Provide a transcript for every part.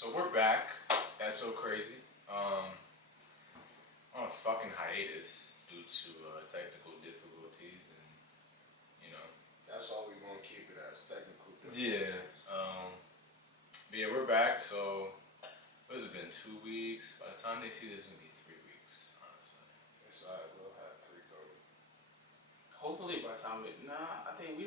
So we're back. That's so crazy. On a fucking hiatus due to technical difficulties and you know. That's all we gonna keep it as, technical Yeah. difficulties. But yeah, we're back. So what has it been? 2 weeks. By the time they see this, it's gonna be 3 weeks. Honestly. It's alright. We'll have 3:30. Hopefully by the time I think we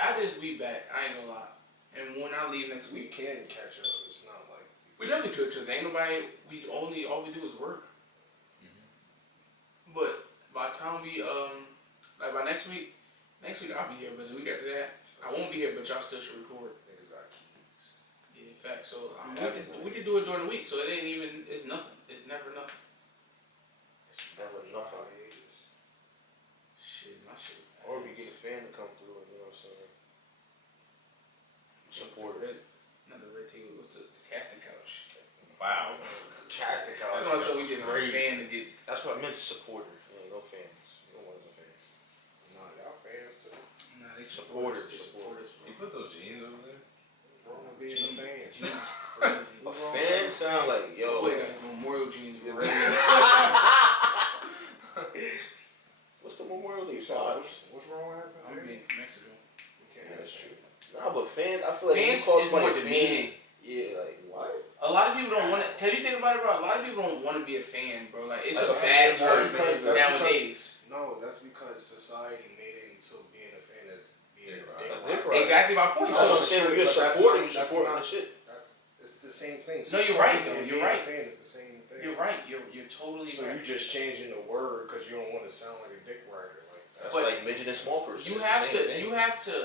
after this we back. I ain't gonna lie. And when I leave next We week, can catch up. It's not like we definitely could, cause ain't nobody. All we do is work. But by the time we like by next week I'll be here. But the week after that, I won't be here. But y'all still should record. niggas got keys. Yeah, in fact. So we could do it during the week. So it ain't even. It's nothing. It's never nothing. It's never nothing. Shit, my shit. Or we get a fan to come through, you know what I'm saying? Supporter. Another red table. What's the casting couch? Wow. Casting couch. That's why I said we did a fan to get. That's what I meant, supporter. Yeah, no fans. You don't want no fans. Nah, y'all fans too. Nah, they Supporters. They supporters. You put those jeans over there? Wrong with being a fan. Jeans crazy. A fan sound like, yo. Wait, guys, Memorial jeans. Red. What's the Memorial Day? So what's wrong with I'm having being fans? Mexican. You can't Yeah, have that's fans. true. Nah, but fans, I feel like Fans when you call is somebody more a fan, demeaning. yeah, like, What? A lot of people don't want to. Can you think about it, bro? A lot of people don't want to be a fan, bro. Like it's Like a a bad fan, term that's nowadays. No, that's because society made it into being a fan as being Dick a rider. dick Dick rider. rider. Exactly my point. That's So what I'm saying. When you're But that's supporting, not- you're that's supporting not- the shit. It's the same thing. No, you're right, though. And You're being right. A fan is the same thing. you're right. You're totally So right. you're just changing the word because you don't want to sound like a dick rider. Like That's But like midget and small person. You It's the have same to. thing. You have to.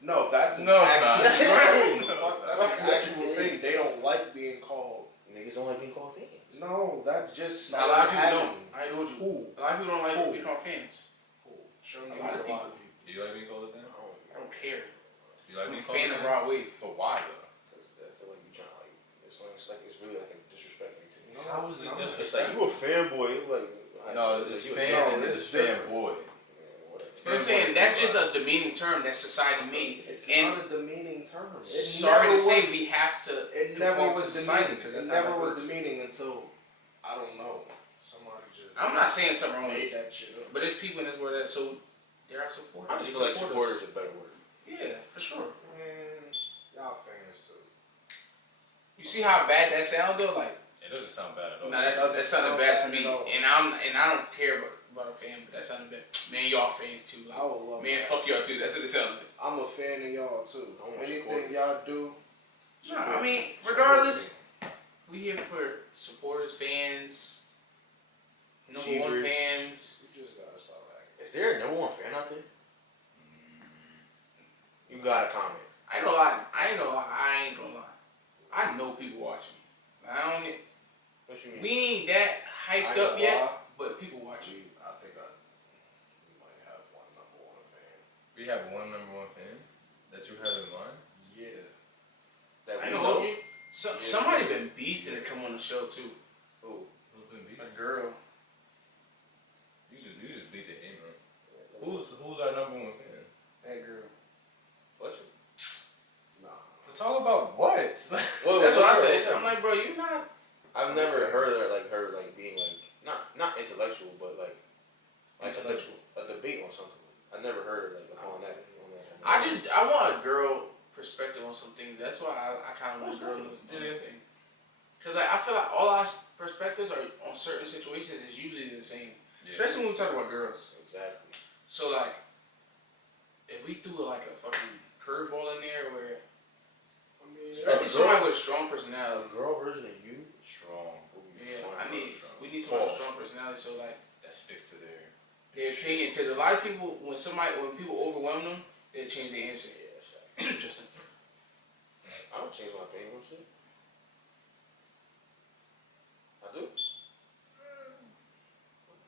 No, that's No, it's not. That's No. an actual thing. They don't like being called. Niggas don't like being called fans. No, that just A lot of people happened. don't. I told you. Who? A lot of people don't like Who? being called fans. Who? Show me A lot of a lot of people. Do you like being called a fan? I don't care. Do you like I'm a being called fan of Rod Wave. But why though? Because I feel like you trying to, like, it's really like a disrespecting to me. No, How it's is it not. just- It's like, you a fanboy, like... No, it's you a- fan No, and it's it's different. fanboy. Yeah, whatever. You know what I'm saying? That's just a demeaning term that society made. It's And not a demeaning term. It sorry never to say, was- we have to. It never conform to was society, demeaning. 'cause It that's how never it was works. demeaning until I don't know. Somebody just. I'm not saying something wrong with made it, that shit up. but there's people in this world that so they're our supporters. I They just feel like support supporter us. is a better word. Yeah, for sure. Man, y'all fans too. You see how bad that sound though? Like, It doesn't sound bad at all. nah, that sounded sound bad to bad me, at all. and I don't care about a fan, but that sounded bad. Man, y'all fans too. I Like, would love. man, that. fuck y'all too. That's what it sounded like. I'm a fan of y'all too. I want Anything supporters. y'all do. No, I mean, regardless, we here for supporters, fans, number one Cheaters. fans. You just gotta stop acting. Is there a number one fan out there? You got a comment. I ain't gonna lie. I ain't gonna lie. I know people watching. I don't. What you mean? We ain't that I hyped ain't up gonna yet, lie. but people watching. I think we might have one number one fan. We have one number one fan that you have in mind. Yeah. That I we know. Okay. So, Yeah, somebody yes. been beasting to come on the show too. Who? Who's been beat? A girl. You just beat the name, right? Who's our number one fan? That girl. Fletcher? Nah. To talk about what? That's what I said. I'm like, bro, you not. I've never heard her being like not intellectual, but like Intellectual. a debate on something. I never heard her like on that. I want a girl perspective on some things. That's why I kind of want a girl to do everything. Because like, I feel like all our perspectives are on certain situations is usually the same. Especially when we talk about girls. Exactly. So like, if we threw like a fucking curveball in there, where I mean, especially somebody with a strong personality. A girl version of you. Strong. Yeah, Strong. we need somebody with Pause. strong personality. So like That sticks to their opinion, because a lot of people when people overwhelm them, they change their answer. Yeah, that's right. Just I don't change my opinion on shit. I do.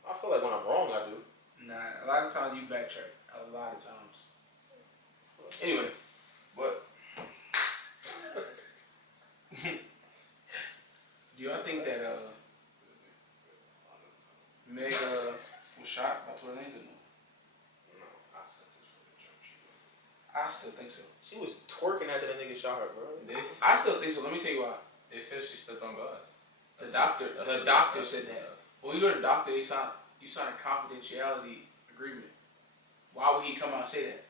I feel like when I'm wrong, I do. nah. A lot of times you backtrack. A lot of times. Anyway, but do y'all think that Meg was shot by Tory Lanez or no? No. I said this for the joke. I still think so. She was twerking after that nigga shot her, bro. I still think so. Let me tell you why. They said she stepped on glass. The doctor said that. When you go to the doctor, you sign a confidentiality agreement. Why would he come out and say that?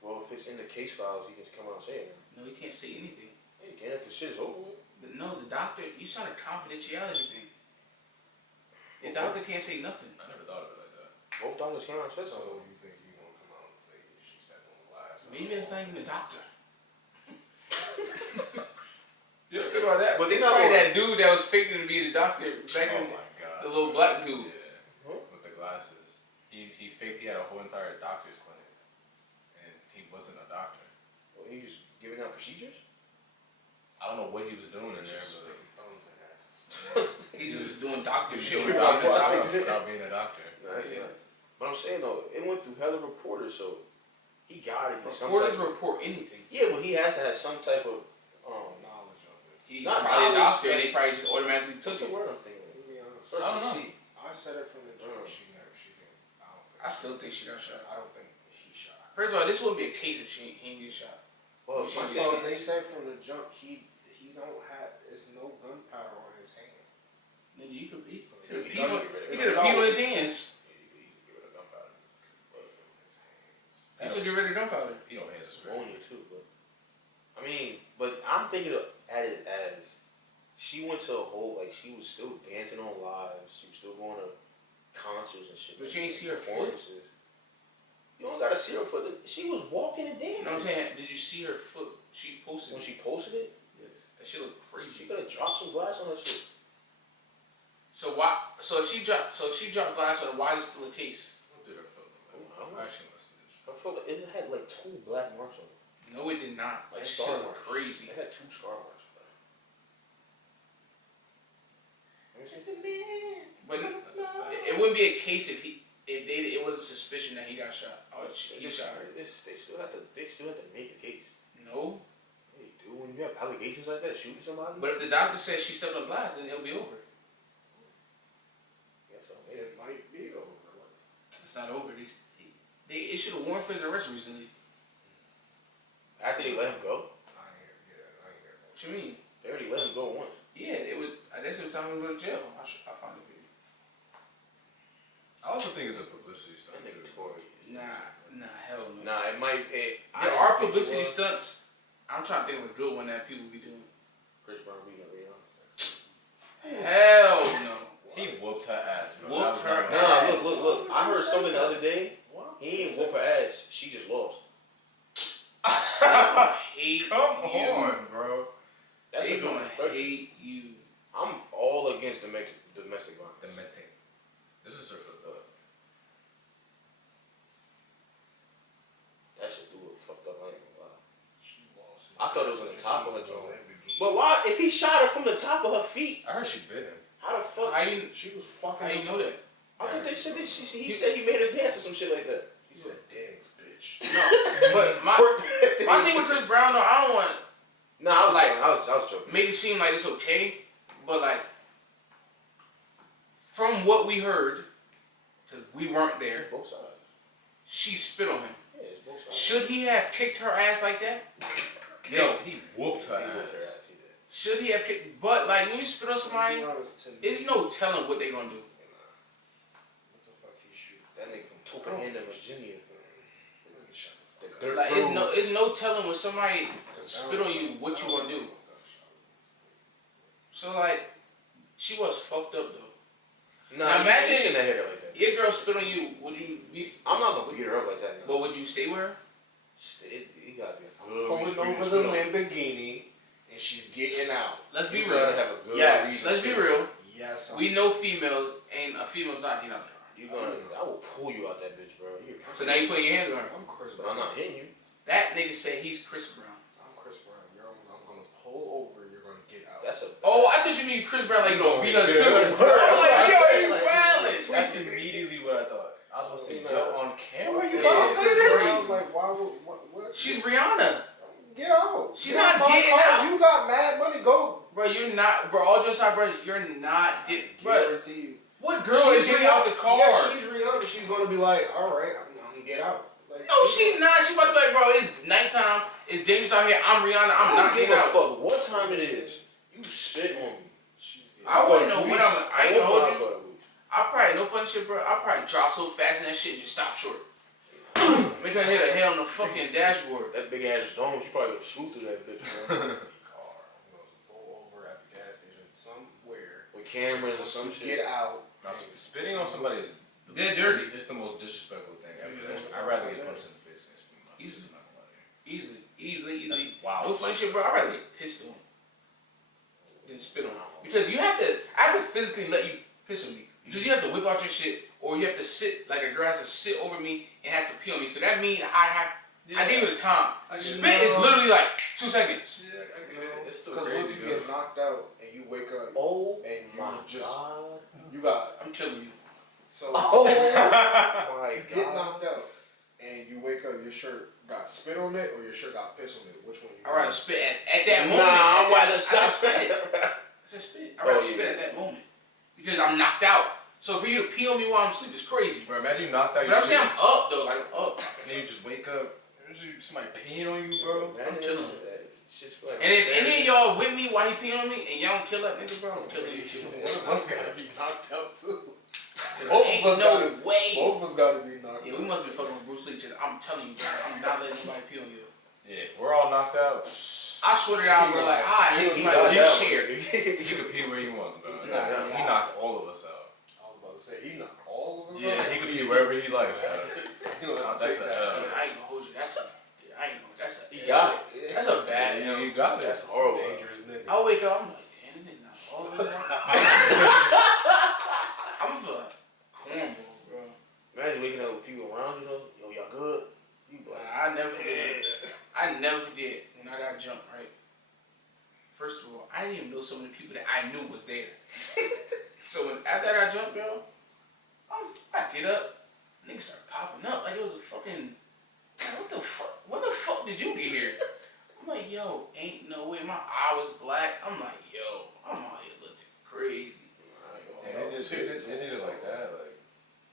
Well, if it's in the case files, he can come out and say it. No, he can't say anything. Hey, you can't if the shit is over with. No, the doctor, you sign a confidentiality thing. The doctor can't say nothing. I never thought of it like that. Both doctors came out and said So something. you think you gonna come out and say she stepped on the glass? Maybe it's not even a doctor. You know, think about that. But It's they're not probably gonna- that dude that was faking to be the doctor back Oh in my god. the little black dude. Yeah. Huh? With the glasses. He faked he had a whole entire doctor's clinic. And he wasn't a doctor. Well, he was giving out procedures? I don't know what he was doing in there, Just but sticky thumbs and asses. He just was doing doctor he was shit. doing without doctor being a stuff doctor. without being a doctor. Nah, yeah. But I'm saying though, it went through hella reporters, so he got it. Reporters report anything. Yeah, but he has to have some type of Knowledge of it. He's Not probably a knowledge, doctor and but- they probably just automatically what's took the it. word I'm thinking? Let me be honest. I don't know. I said it from the jump. She didn't. I don't think. I still think she got shot. I don't think he shot. First of all, this wouldn't be a case if he ain't get shot. Well, She my just- thing So they is- said from the jump he don't have. It's no gunpowder on his hand. Nigga, you could be. He He doesn't get rid of could it. have peed on his hands. He could get rid of gunpowder. He should get rid of gunpowder. He don't hands is very ammonia too, but I mean, but I'm thinking at it as she went to a whole she was still dancing on live. She was still going to concerts and shit. But you ain't see her foot? performances. You don't gotta see her foot. She was walking and dancing. You know what I'm saying? Did you see her foot? She posted When it. she posted it, Yes. That shit looked she crazy. could have dropped some glass on that shit. So why? So if she dropped glass on her. Why is it still a case? What did her foot look I like? don't know. I actually must have. I felt like it had like 2 black marks on it. No, it did not. Like That shit star looked marks. crazy. It had 2 scar marks. Bro. But it wouldn't be a case if it was a suspicion that he got shot. Oh, he shot her. They still have to make a case. No. They do when you have allegations like that, shooting somebody. But if the doctor says she stepped on glass, then it'll be over. Yeah, so It might be over. It's not over. They issued a warrant for his arrest recently. after they let him go, I ain't hear that. What you mean? they already let him go once. Yeah, it would. I guess it was time to go to jail. I found the video. I also think it's a publicity That stunt nigga too. Tory. Nah, hell no. Nah, it might. There are publicity stunts. I'm trying to think of a good one that people be doing. Chris Brown beating Rihanna. Hell no. He whooped her ass, bro. Whooped That was her not ass. right. Look. I heard something the other day. What? He ain't whoop her ass. She just lost. I hate Come you. on, bro. That's They a good gonna perspective. hate you. I'm all against domestic violence. The men thing. This is her foot, though. That shit do look fucked up. I ain't gonna lie. She lost. I thought it was on the top of her jaw. Lamborghini. But why? If he shot her from the top of her feet, I heard she bit him. how the fuck? How you She was fucking. how you know that? I think they said that he said he made her dance or some shit like that. He said, "Dance, bitch." No. But my thing with Chris Brown though, I don't want Nah, like- I was joking. make it seem like it's okay, but like from what we heard, because we weren't there, It's both sides. she spit on him. Yeah, it's both sides. Should he have kicked her ass like that? No. He whooped her He whooped her ass. ass, he did. Should he have kicked? But like when you spit on somebody, To be honest, to me, it's no telling what they gonna do. What the fuck he shoot? That nigga from Topanga, Virginia. Nigga, shut the fuck The up. dirt Like it's roads. no telling when somebody spit on you what you gonna do. So like, she was fucked up though. Nah, Now imagine- you shouldn't have hit her like that. Your girl spit on you, would you be? I'm not gonna beat her up like that. No. But would you stay with her? It gotta be a good Pulling reason over to the spit on her. Lamborghini, and she's getting out. Let's be You real. gotta have a good Yes. reason Let's to be spit on her. real. Yes, We know females, and a female's not getting out the car. You gonna? I will pull you out that bitch, bro. You're So now you putting your hands on her. I'm Chris But Brown. I'm not hitting you. That nigga said he's Chris Brown. I'm Chris Brown. I'm gonna pull over. You're gonna get out. That's a. Oh, I thought you mean Chris Brown like you gonna beat her too. Yeah. I'm like, yo, Yeah. you wildin'. That's immediately what I thought. I was supposed to say, yo, on camera? you Yeah, about to say Chris this? Brown's like, why would what? She's Rihanna. Get out. She's Get not out my getting car. out. You got mad money. Go. Bro, you're not, bro, all jokes aside, bro, you're not getting, bro, Guarantee you. what girl is getting out the car? Yeah, she's Rihanna. She's gonna be like, all right, I'm gonna get out. Like, No, she not. She about to be like, bro, it's nighttime. It's dangerous out here. I'm Rihanna. I'm I not don't give getting a out. fuck what time it is. You spit on me. I wouldn't know what I'm. I ain't gonna hold you. you. I probably no funny shit, bro. I probably drop so fast in that shit and just stop short. Make her hit a hell on the fucking dashboard. That big ass dome, she probably would shoot through that bitch, man. car, pull over at the gas station somewhere. With cameras or some shit. Get out. Now, spitting on somebody is They're dirty. It's the most disrespectful thing ever. Yeah. I'd rather get punched in the face than spit in my face. Easy. I'm not gonna lie to you. Easily. Wow. No funny shit, bro. I'd rather get pissed on than spit on. Because I have to physically let you piss on me. Because you have to whip out your shit, or you have to sit, like a girl has to sit over me and have to pee on me. So that means I give you the time. Spit is literally like 2 seconds. Yeah, I get it. It's still Because crazy. what if you get knocked out and you wake up Oh and you my just god. you got I'm killing you. so Oh my you get god. knocked out and you wake up, your shirt got spit on it or your shirt got piss on it. Which one you? I'd rather spit at that moment. Nah, I'm rather I said spit. spit. I said spit. I'd rather spit at that moment. Because I'm knocked out. So for you to pee on me while I'm asleep is crazy. Bro, imagine you knocked out But your I'm saying shit, I'm up though, like I'm up. and then you just wake up, there's somebody peeing on you, bro. I'm killing Like And if any of y'all with me while he peeing on me and y'all don't kill that nigga, bro, I'm killing you too. One of us gotta be knocked out too. Ain't of us no gotta- way. Both of us gotta be knocked Yeah, out. we must be fucking with Bruce Lee. I'm telling you, bro, I'm not letting nobody pee on you. Yeah, if we're all knocked out, I swear to God, bro, like I hit somebody got with that a one. chair. you could pee where you want, bro. Nah. He knocked all of us out. I was about to say he knocked all of us Yeah, out. he could pee wherever he likes. You know, Nah, that's take a that. L. I ain't gonna hold you. That's a. You got it. That's a bad Yeah, L. you got it. That's horrible. Dangerous nigga. I wake up, I'm like, damn, this nigga not all of us out. I'm gonna feel like cornball, bro. Imagine waking up with people around you, though. Yo, y'all good? You be like, I never forget. I never forget when I got jumped, right? First of all, I didn't even know some of the people that I knew was there. So after I got jumped, bro, I get up, niggas start popping up like it was a fucking. What the fuck did you get here? I'm like, yo, ain't no way. My eye was black. I'm like, yo, I'm out here looking crazy. Yeah, they did it like that,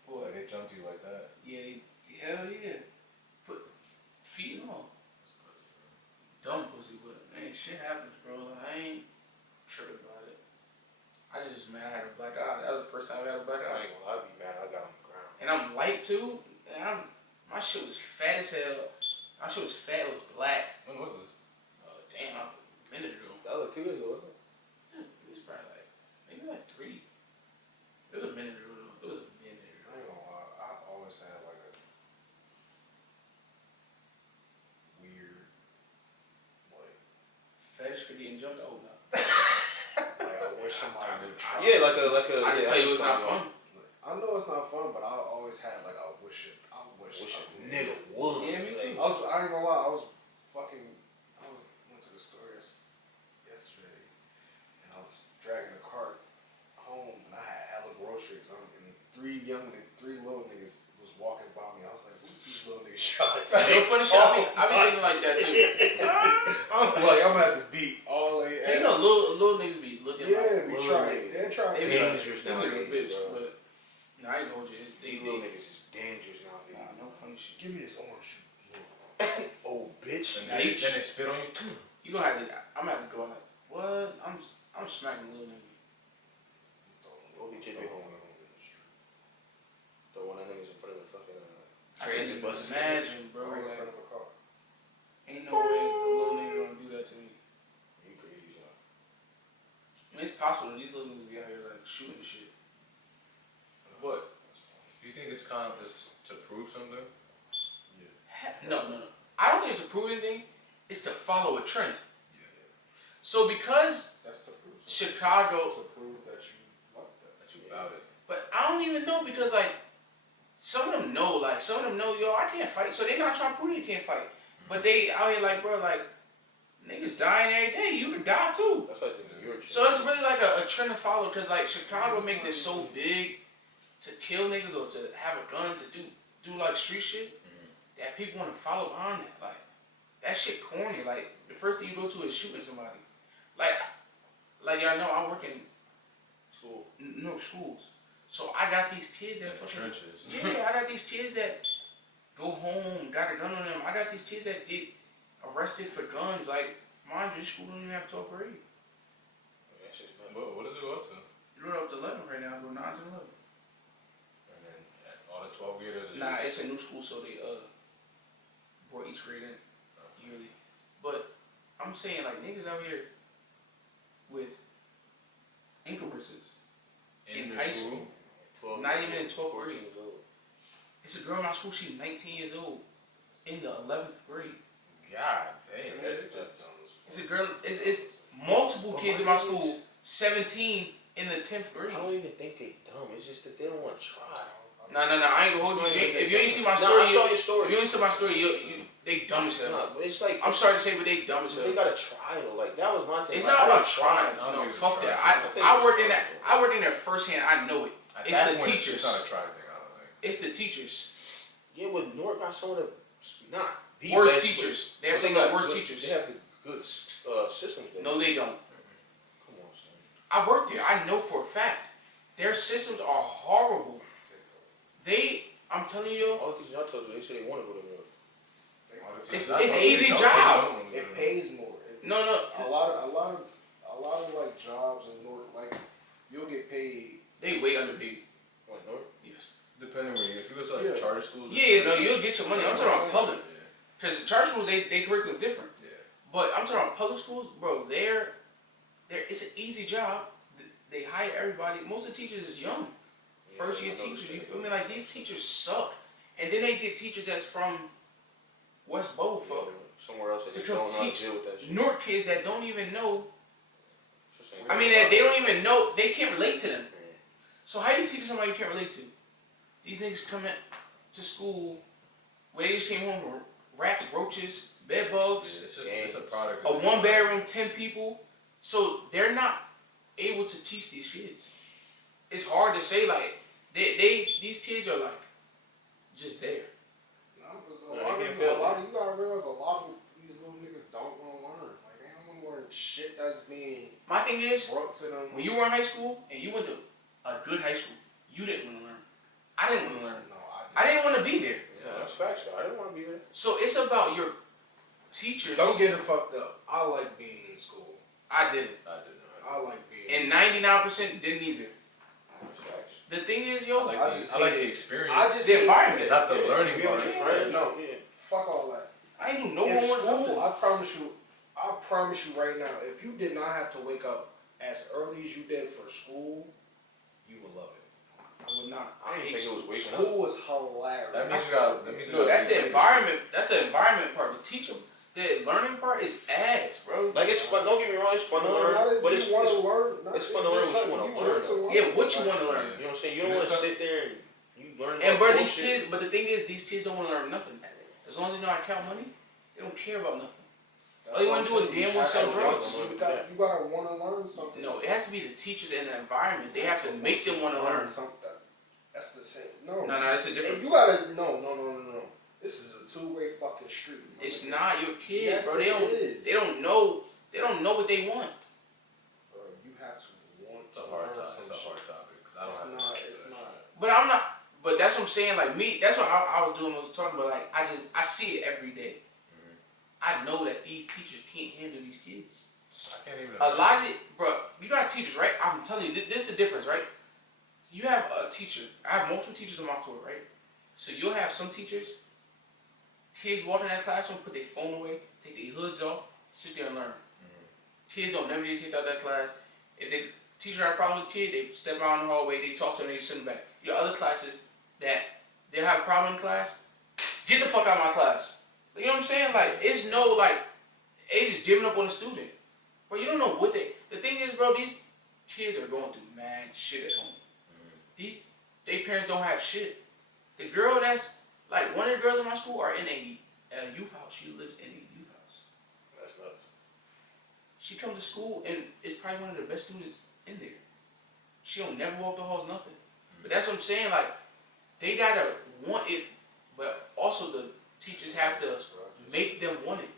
Boy, like they jumped you like that. yeah, hell yeah. Put feet on. Dumb pussy, but man, shit happens, bro. Like, I ain't tripping about it. I just mad I had a black eye. That was the first time I had a black I eye. ain't gonna lie, I'd be mad. I got on the ground. And I'm light too. And my shit was fat as hell. My shit was fat. It was black. When was this? Damn, a minute ago. That was 2 years ago, wasn't it? It was probably like maybe like 3. It was a minute ago. Though. It was a minute I ago. ain't gonna lie, I always had like a weird, like Fetish for getting jumped. Oh no. I wish somebody would try. Yeah, like a. I didn't tell you it's not fun. I know it's not fun, but I always had like I wish Wish I a would. nigga would. Yeah, me too. I ain't gonna lie, I went to the store yesterday, and I was dragging the cart home, and I had hella groceries. And three little niggas was walking by me. I was like, who's these little niggas shots? No funny shit. I be thinking like that too. I'm like, I'm gonna have to beat all they. You know, little niggas be looking Yeah, like we little trying. niggas. They're trying. they to be be dangerous they be a nowadays, bitch, bro. but nah, I ain't gonna hold you. These little niggas is dangerous nowadays. Nah, no funny shit. Give me this orange. Oh, bitch. And then they spit on you too. You gonna have to. I'm gonna have to go like, what? I'm smacking a little nigga. Go get your big homie. Throw one of them niggas in front of the fucking I can't transit even bus. imagine, bro. Right in Like, front of a car. ain't no way a little nigga gonna do that to me. You crazy, son. I mean, it's possible that these little niggas be out here like shooting shit. But Do you think it's kind of just to prove something? no. I don't think it's a proving thing. It's to follow a trend. Yeah. So because That's to prove. Chicago, To prove that you like that. That you about it. but I don't even know because like some of them know, yo, I can't fight. So they not trying to prove they can't fight. But they out here like, bro, like niggas dying every day. You could die too. That's like the New York shit. So it's really like a trend to follow because like Chicago make this so big to kill niggas or to have a gun to do like street shit that people want to follow behind that. Like that shit corny. Like the first thing you go to is shooting somebody. Like y'all know I work in School. schools. So I got these kids that In the fucking trenches. yeah. I got these kids that go home, got a gun on them. I got these kids that get arrested for guns. Like, mind you, school don't even have 12th grade. That's just bad. What does it go up to? You're up to 11 right now. Go 9 to 11. And then all the 12 graders is Nah, just, it's a new school, so they brought each grade in yearly. But I'm saying, like, niggas out here with ankle braces in the high school. 12, Not even in 12th 14 grade. years old. It's a girl in my school. She's 19 years old in the 11th grade. God damn, that's just It's a girl. It's multiple kids in my school. 17 in the 10th grade. I don't even think they dumb. It's just that they don't want to try. No. I ain't gonna hold you. If you ain't see my No, story, I saw your if story. you ain't see my story, they dumb as hell. Nah, but it's like I'm sorry to say, but they dumb as they hell. gotta try though. Like that was my thing. It's like, not I about didn't trying. I don't No, think it's fuck a that. try. I worked in that. I worked in there firsthand. I know it. at It's that the point, teachers. It's not a try thing, I don't think. It's the teachers. Yeah, but Newark got some of the not the Worst best, teachers. but They have some of got the worst good- teachers. They have the good systems. There. No, they don't. Come on, son. I worked there. I know for a fact. Their systems are horrible. I'm telling you, All the teachers I told you, they said they want to go to Newark. It's Not an all- easy no, job. they don't. It pays more. It's no. a lot of like jobs in North, like you'll get paid. They way underpaid. What, Newark? Yes. Depending where you, if you go to like Yeah. charter schools. Yeah, no, you'll get your money. I'm talking about public. Yeah. Because charter schools, they curriculum different. Yeah. But I'm talking about public schools, bro. It's an easy job. They hire everybody. Most of the teachers is young. First year I know teachers, the you state. feel me? Like, these teachers suck. And then they get teachers that's from West Beaufort. Somewhere else that To they come don't know how to teach deal with that shit. Newark kids that don't even know. It's the same I thing. mean, they don't even know. They can't relate to them. Yeah. So how you teach somebody you can't relate to? These niggas come to school where they just came home with rats, roaches, bed Yeah, bugs, it's a product. a one bedroom, 10 people. So they're not able to teach these kids. It's hard to say, like, these kids are like just there. A lot of you gotta realize a lot of these little niggas don't want to learn. Like they don't want to learn shit that's being My thing is, brought to them. when you were in high school and you went to a good high school, you didn't want to learn. I didn't want to learn. No, I didn't want to be there. Yeah, that's facts though. I didn't want to be there. So it's about your teachers. Don't get it fucked up. I like being in school. I didn't. I didn't know. I like being. And 99% didn't either. That's facts. The thing is, yo, I like, I the, just I like hate the it. experience. I just the hate- environment. not the learning Be part. with your friends. No. Yeah. Fuck all that. I ain't do no In homework. school, nothing. I promise you right now, if you did not have to wake up as early as you did for school, you would love it. I would not. I didn't hate think it school. was waking up. School was hilarious. That means you got. That means you No, gotta that's be the ready. environment. That's the environment part. The teacher, the learning part is ass, bro. Like it's fun. Don't get me wrong. It's fun to No, learn, not if but you it's want to it's- learn. it's fun to learn what you wanna learn, though. Yeah, what you want to learn. you know what I'm saying. You don't want to sit there and you learn. And about bro, these bullshit. kids. But the thing is, these kids don't want to learn nothing. As long as they know how to count money, they don't care about nothing. All you wanna do is damn well sell drugs. You gotta want to learn something. No, it has to be the teachers and the environment. They have to make them want to learn. something. That's the same. No, No, that's a And difference. you gotta no. This is a two-way fucking street. It's not your kid, Yes, bro. it is. They don't know. They don't know what they want. Bro, you have to want It's a to hard learn topic. some It's a shit. hard topic because I don't It's have not. to It's not. But I'm not. But that's what I'm saying. Like me, that's what I was doing. Was talking about. Like I see it every day. I know that these teachers can't handle these kids. I can't even. A lot of it, bro. You got teachers, right? I'm telling you, this is the difference, right? You have a teacher. I have multiple teachers on my floor, right? So you'll have some teachers. Kids walk in that classroom, put their phone away, take their hoods off, sit there and learn. Kids don't never get kicked out of that class. If the teacher had a problem with a kid, they step out in the hallway, they talk to them, they send them back. Your other classes that they have a problem in class, get the fuck out of my class. You know what I'm saying? Like, it's no, like, they just giving up on the student. Bro, you don't know what they... The thing is, bro, these kids are going through mad shit at home. Their parents don't have shit. The girl that's... Like, one of the girls in my school are in a youth house. She lives in a youth house. That's nuts. She comes to school and is probably one of the best students in there. She don't never walk the halls, nothing. But that's what I'm saying, like, they gotta want it, but also the teachers have to make them want it.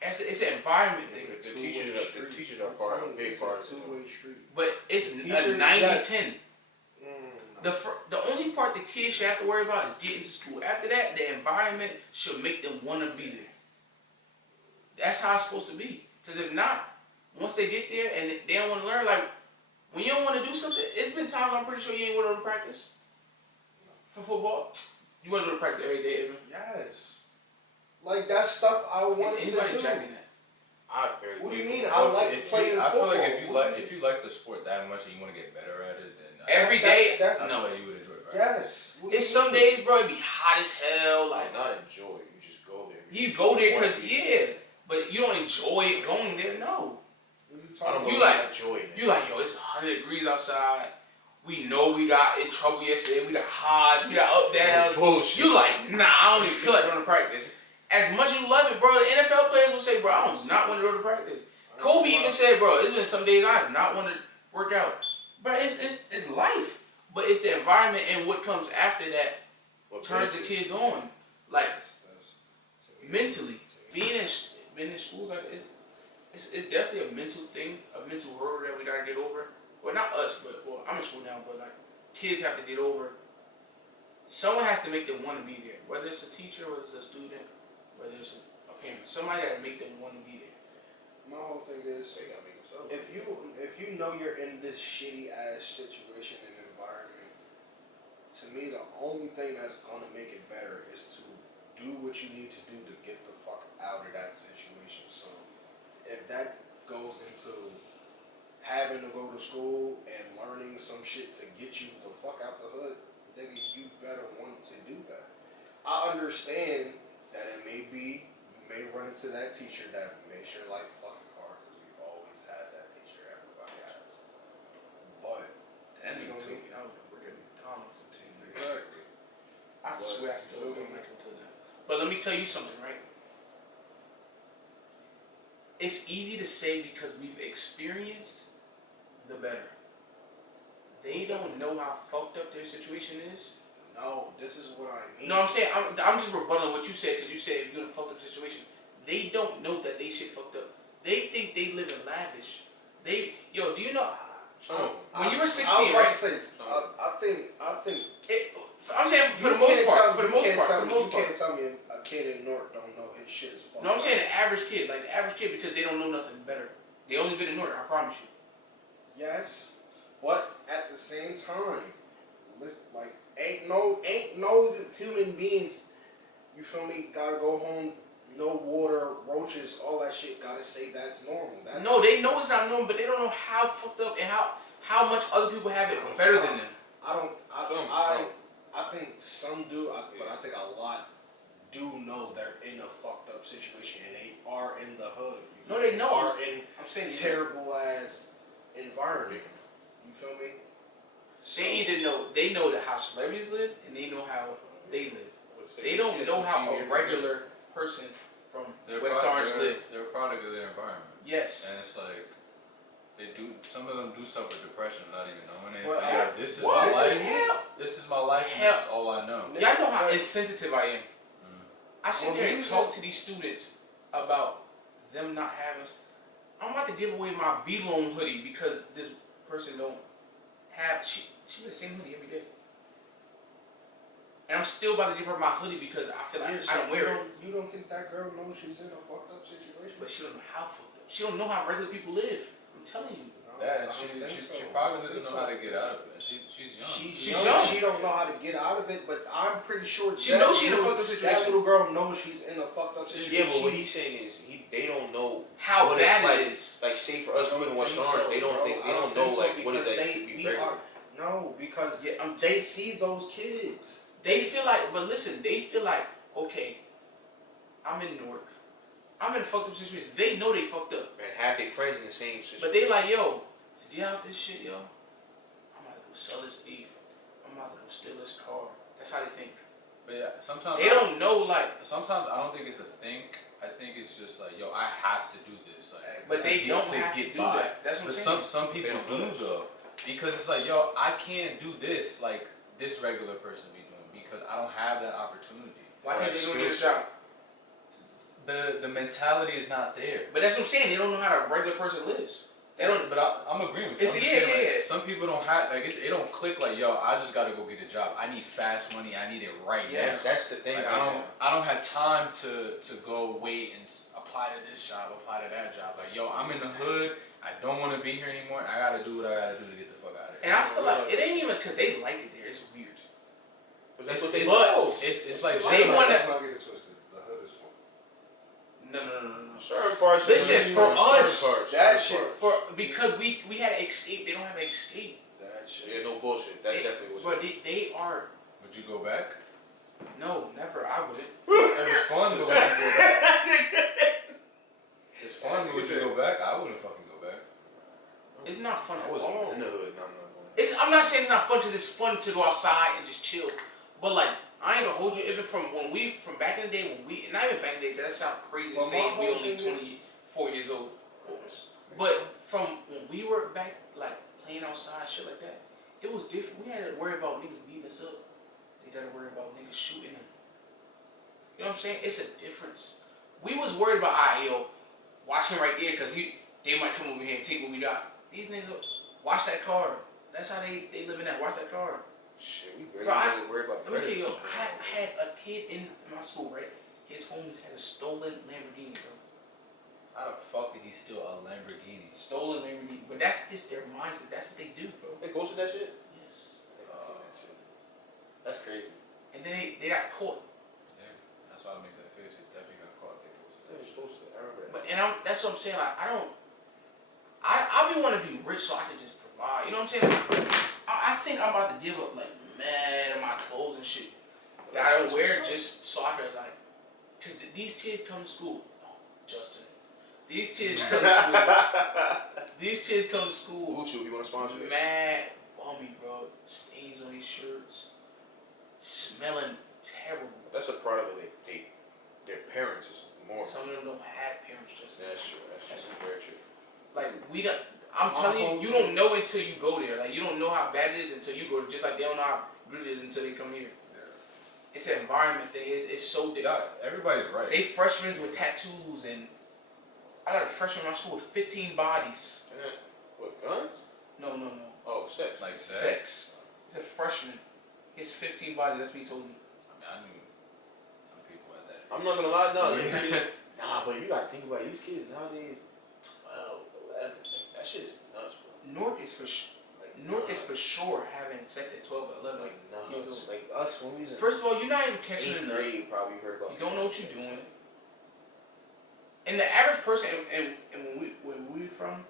It's an environment thing. The teachers are part, a big part of it. Two-way street. But it's The teacher- a 90-10. yes. The only part the kids should have to worry about is getting to school. After that, the environment should make them want to be there. That's how it's supposed to be. Because if not, once they get there and they don't want to learn, like, when you don't want to do something, it's been times I'm pretty sure you ain't want to go to practice for football. You want to go to practice every day, Evan? Yes. Like, that's stuff I wanted Is to anybody do. jacking that? I barely What do you play mean? football. I like playing I feel football. like if you like the sport that much and you want to get better at it, then Every That's- day? that's- I No. feel like you would enjoy practice. Yes. What do It's you some mean? days, bro, it be hot as hell. Like, Like, not enjoy. You just go there. you go there Wanna because, be yeah, but you don't enjoy it going there, no. What are you I talking don't about? You know like- enjoy it. You like, yo, it's 100 degrees outside. We know we got in trouble yesterday. We got highs, we got up downs. Bullshit. You like, nah, I don't even feel like going to practice. As much as you love it, bro, the NFL players will say, bro, I do not want to go to practice. Kobe even said, bro, it's been some days I do not want to work out. But it's life. But it's the environment and what comes after that What turns the benefits? kids on. Like, That's- to me, mentally. to me. Being in schools, like, it's definitely a mental thing, a mental hurdle that we got to get over. Well, not us, but, well, I'm in school now, but, like, kids have to get over. Someone has to make them want to be there. Whether it's a teacher, whether it's a student, whether it's a parent. Somebody got to make them want to be there. My whole thing is, They gotta make themselves. if you know you're in this shitty ass situation and environment, to me the only thing that's gonna make it better is to do what you need to do to get the fuck out of that situation. So if that goes into having to go to school and learning some shit to get you the fuck out the hood, nigga, you better want to do that. I understand that it may be, you may run into that teacher that makes your life fucking hard, because we've always had that teacher, everybody has. But, That You nigga know took me. me. I was working at McDonald's and team. exactly. I But, swear I still you feel don't me? like him till now. But let me tell you something, right? It's easy to say because we've experienced the better. They don't know how fucked up their situation is. No, this is what I mean. No, I'm saying, I'm just rebutting what you said, because you said if you're in a fucked up situation. They don't know that they shit fucked up. They think they live in lavish. Yo, do you know? When you were 16, I was about right? to say, I think. I'm saying for the you most can't part. tell- For the you most can't part. tell For me- the most You part. can't tell me a kid in Newark don't know his shit is fucked No, I'm up. saying the average kid, like the average kid, because they don't know nothing better. They only been in Newark, I promise you. Yes, but at the same time, like ain't no human beings. You feel me? Gotta go home. No water, roaches, all that shit. Gotta say that's normal. That's No, they know it's not normal, but they don't know how fucked up and how much other people have it better than them. I think some do, but I think a lot do know they're in a fucked up situation and they are in the hood. You No, feel they me? know. Are in I'm saying terrible ass environment. You feel me? So, they know how celebrities live and they know how they live. They don't know how a regular person from West Orange live. They're a product of their environment. Yes. And it's like, some of them do suffer depression not even knowing it. It's Well, like, yeah, this is What? my life. Hell, This is my life and this is all I know. y'all know how insensitive I am. Mm. I sit there and talk to these students about them not having. I'm about to give away my V-Loan hoodie because this person don't have. She wear the same hoodie every day, and I'm still about to give her my hoodie because I feel like I don't wear it. You don't think that girl knows she's in a fucked up situation? But she don't know how fucked up. She don't know how regular people live. I'm telling you. Yeah, and I don't think so. she probably I don't doesn't think know how so. to get out of it. She's young. She's knows young. She don't know how to get out of it, but I'm pretty sure She that knows she in a little- fucked up That situation. little girl knows she's in a fucked up Yeah, situation. but what he's saying is they don't know How what it's bad like. it is. Like, say for us, we live in West think Orange. so, They don't bro. think I they don't think know so like what it because like to be we regular. are no because Yeah, they see those kids. They feel like, but listen, they feel like, okay, I'm in Newark. I'm in a fucked up situation. They know they fucked up. And half their friends in the same situation. But they like, yo, to get out this shit, yo, I'm about to go sell this Eve. I'm about to go steal this car. That's how they think. But yeah, sometimes They don't know, like, Sometimes I don't think it's a think. I think it's just like, yo, I have to do this. Like, but they don't to have to get do by. that. That's what I'm But saying. some people They don't do though, because it's like, yo, I can't do this like this regular person be doing because I don't have that opportunity. Why Or can't they that go get a skill job? set. The mentality is not there. But that's what I'm saying. They don't know how a regular person lives. They don't. But I'm agreeing with you. It's- I'm just yeah, saying, like, yeah. some people don't have like it don't click like yo. I just gotta go get a job. I need fast money. I need it right Yes. now. That's the thing. Like, I don't have time to go wait and apply to this job, apply to that job. Like yo, I'm in the hood. I don't want to be here anymore. I gotta do what I gotta do to get the fuck out of here. And I feel like it ain't even because they like it there. It's weird. But that's It's, what they it's, do. it's like They jail. wanna- Let's not get it twisted. The hood is fun. No. Certain parts. Listen, for us, that shit- Because we had an escape. They don't have an escape. That shit. Yeah, no bullshit. That's definitely what. But they are. Would you go back? No, never. I wouldn't. It was fun. But would you go back? It's fun. But would you go back? I wouldn't fucking go back. It's not fun I at wasn't all. in the hood. No, I'm not going. I'm not saying it's not fun because it's fun to go outside and just chill. But like, I ain't gonna hold you. Even from back in the day not even back in the day, 'cause that sounds crazy to Well, say my we whole only thing is- 24 years old. But from when we were back, like playing outside, shit like that, it was different. We had to worry about niggas beating us up. They got to worry about niggas shooting them. You know what I'm saying? It's a difference. We was worried about, yo, watch him right there, cause they might come over here and take what we got. These niggas, watch that car. That's how they live in that. Watch that car. Shit, we barely Bro, I- worried about. Let me tell you, predators. I had a kid in my school, right? His homies had a stolen Lamborghini, bro. How the fuck did he steal a Lamborghini? Stolen Lamborghini. But that's just their mindset. That's what they do, bro. They posted that shit. Yes. I think I seen that shit. That's crazy. And then they got caught. Yeah, that's why I make that face. It definitely got caught. They posted They that was shit. posted. I remember that. But that's what I'm saying. Like I be want to be rich so I can just provide. You know what I'm saying? I think I'm about to give up like mad of my clothes and shit that I don't wear just so I can like. Cause these kids come to school. Oh, Justin. These kids come to school. These kids come to school. Blue Chew, you want to sponsor it? Mad bummy, bro. Stains on these shirts. Smelling terrible. That's a product of their parents is more. Some of them don't have parents, Justin. That's true. That's very true. Like we don't. I'm telling you, you don't know until you go there. Like you don't know how bad it is until you go there. Just like they don't know how good it is until they come here. It's an environment thing. It's so different. Yeah, everybody's right. They freshmen with tattoos and I got a freshman in my school with 15 bodies. And then, what, guns? No. Oh, sex. Like Sex. He's a freshman. He has 15 bodies. That's what he told me. I knew some people at that. I'm not gonna lie, no. Nah, but you gotta think about it. These kids nowadays, 12, 11, that shit is nuts, bro. Newark is for sure having sex at 12 or 11. Like years nuts. old. Like us when we was in First of all, you're not even catching 8th it. grade, probably heard about. You don't know what you're doing. And the average person, and when we from,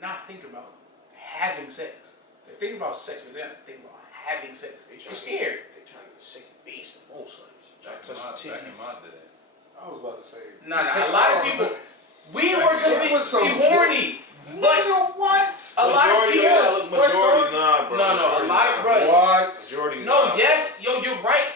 not thinking about having sex. They're thinking about sex, but they're not thinking about having sex. They're scared. They trying to get sick and beast the most like. Back Touch the in titty. my day. I was about to say. Nah. A lot of people, we were It was just be some- horny. But Nigga, what? a lot of Majority, people. majority, nah, bro. No, a Majority, lot of nah. bro. What? Majority, No, nah. yes, yo, you're right.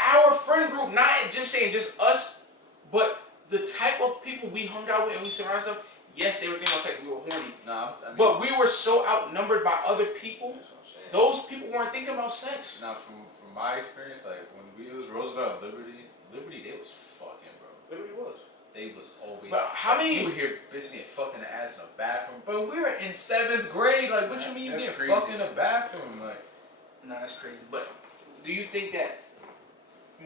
Our friend group, not just saying just us, but the type of people we hung out with and we surrounded ourselves. Yes, they were thinking about sex. We were horny, Nah, I mean, but we were so outnumbered by other people. That's what I'm saying. Those people weren't thinking about sex. now from my experience, like when it was Roosevelt, Liberty, they was fucking, bro. Literally was. They was always. But how many- You were here visiting fucking the ass in a bathroom, but we were in 7th grade. Like, what you mean you That's get crazy. fucked in a bathroom? Like, Nah, that's crazy. But do you think that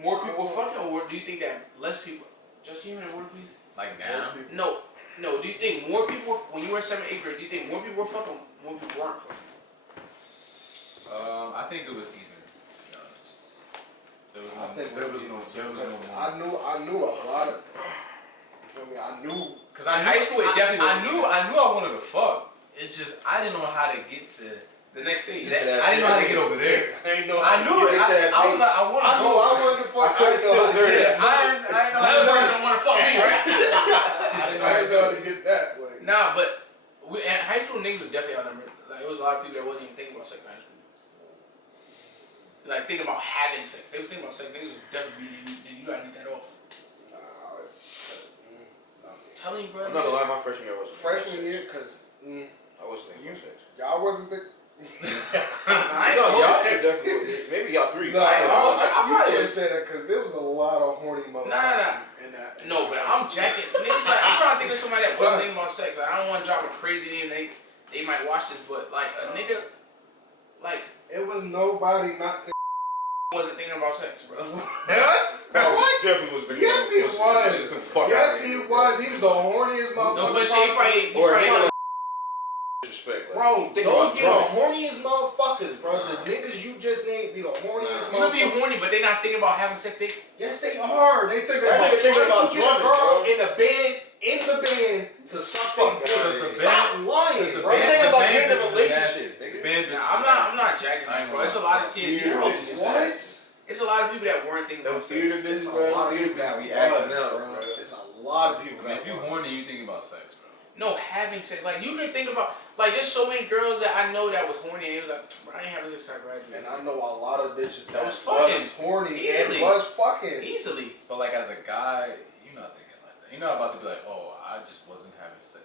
more people fucking, or do you think that less people? Just give me a word, please. like now. No. Do you think more people were, when you were in 7th, 8th grade? Do you think more people were fucking, more people weren't fucking? I think it was even. To be honest, there was I think there was no more. I knew a lot of. You feel me? I knew. Because in high school, it definitely was. I knew I wanted to fuck. It's just I didn't know how to get to. The next stage. Get to that I didn't know how to get over there. I ain't know. I knew it. get to that I was base. like, I want to I go. knew I wanted to fuck. I could've still done it. Yeah, I didn't know how Another to do person it. don't want to fuck me, right? I didn't know how to get that. Like, Nah, but in high school, niggas was definitely outnumbered. Like, it was a lot of people that wasn't even thinking about sex in high school. Like, thinking about having sex. They were thinking about sex. Niggas was definitely, you gotta get that off. Tell him, bro. I'm not gonna lie, my freshman year was freshman year, cause I wasn't thinking about sex. y'all wasn't the. I ain't No, gonna y'all hold two you. definitely. Maybe y'all three. No, I ain't gonna hold you. I you probably can't was. say that because there was a lot of horny motherfuckers Nah. in that No, but I'm jacking. Niggas like I'm trying to think of somebody that wasn't thinking about sex. Like, I don't want to drop a crazy name. They might watch this, but like a nigga, like It was nobody not wasn't thinking about sex, bro. Yes? What? Definitely was thinking Yes, he was. Yes, he was. He was the horniest No, motherfucker. but he probably Or a nigga like disrespect. Like, Bro, think those about be the drunk. horniest motherfuckers, bro. The niggas you just named be the horniest You could be motherfuckers. horny, but they not thinking about having sex. Yes, they are. They thinking That about nigga thinking trying about to get a drumming, girl bro. in the band to suck Fuck their outta dick. here. Stop lying, Because the bro. They band- thinking the about band getting in a bitches is relationship, nasty. nigga. The band Nah, bitches I'm is not nasty. jacking I ain't that, bro. gonna It's a lie. lot of kids. Theater You're bitches. What? It's a lot of people that weren't thinking Them about sex. theater bitches, It's a bro. lot of Theater people that bitches be was, acting out, bro. bro. It's a lot of I people mean, that if you was. horny, you think about sex, bro. No, having sex. Like, you can think about, like, there's so many girls that I know that was horny and they was like, bro, I ain't having sex till I graduate. And I know a lot of bitches that was was fucking horny easily. and was fucking. Easily. But like as a guy, you're not thinking like that. You're not about to be like, oh, I just wasn't having sex.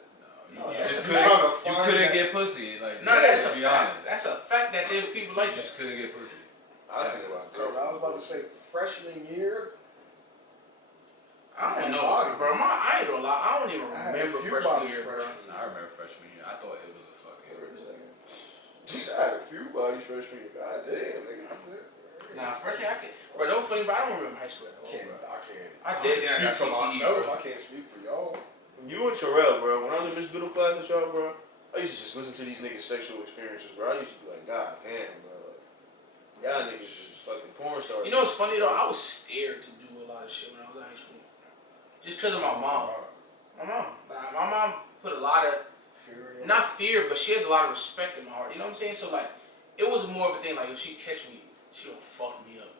No, No, you that's just a couldn't. fact. You couldn't get pussy. Like, No, that's a to be fact. honest. That's a fact that there's people like You that. just couldn't get pussy. I was thinking about Cause I was about to say freshman year. I don't know, bro. I ain't gonna lie. I don't even I had a remember few freshman bodies year, bro. freshman I remember freshman year. I thought it was a fucking. She said I had a few bodies freshman year. God damn, nigga. Nah, freshman year, I can't. Bro, that was funny, but I don't remember high school at all, bro. I I did can't think I got speak for CTE, myself. bro. I can't speak for y'all. You and Terrell, bro. When I was in Miss Middle class with y'all, bro, I used to just listen to these niggas' sexual experiences, bro. I used to be like, God damn, bro. Like, y'all niggas just fucking porn stars. You know what's funny though? I was scared to do a lot of shit when I was in high school. Just because of my mom. My mom. Like, my mom put a lot of, not fear, but she has a lot of respect in my heart. You know what I'm saying? So like, it was more of a thing like, if she catch me, she gonna fuck me up.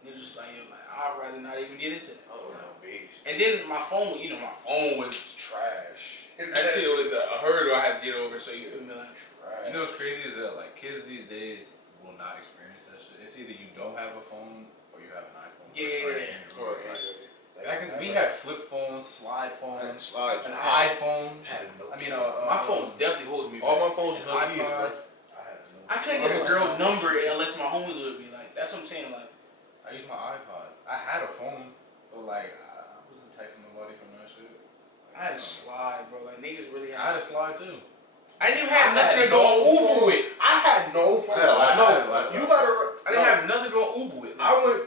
And it was just like, I'd rather not even get into that. Oh, no, bitch. And then my phone, you know, my phone was, Trash. that shit was a hurdle I had to get over, so you feel me? Like, You know what's crazy is that like kids these days will not experience that shit. It's either you don't have a phone or you have an iPhone. Or an Android. Or Like, we had flip phones, slide phones, Slide. an iPhone. I mean, my phone was definitely holding me back. All my phones is an Nokia's, bro. iPod. I couldn't get a girl's number unless my homies with me. Like, that's what I'm saying. Like, I used my iPod. I had a phone, but like I wasn't texting nobody from that shit. I had to slide, bro. Like, niggas really I had a slide too. I didn't even have I nothing had to go no over phone. with. I had no phone. I had a laptop. I had a No, laptop. you gotta. I didn't have nothing to go over with. I went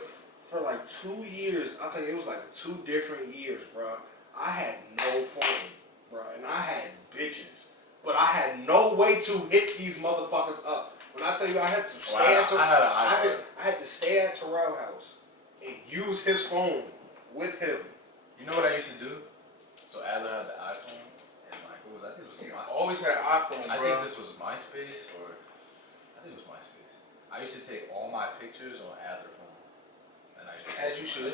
for like 2 years. I think it was like 2 different years, bro. I had no phone, bro, and I had bitches, but I had no way to hit these motherfuckers up. When I tell you, I had to stay I at had an iPod. I had to stay at Terrell house and use his phone with him. You know what I used to do? So Adler had the iPhone, and like what was I think it was I always had an iPhone, I bro. think this was MySpace or I think it was MySpace. I used to take all my pictures on Adler phone, and I used to As you should.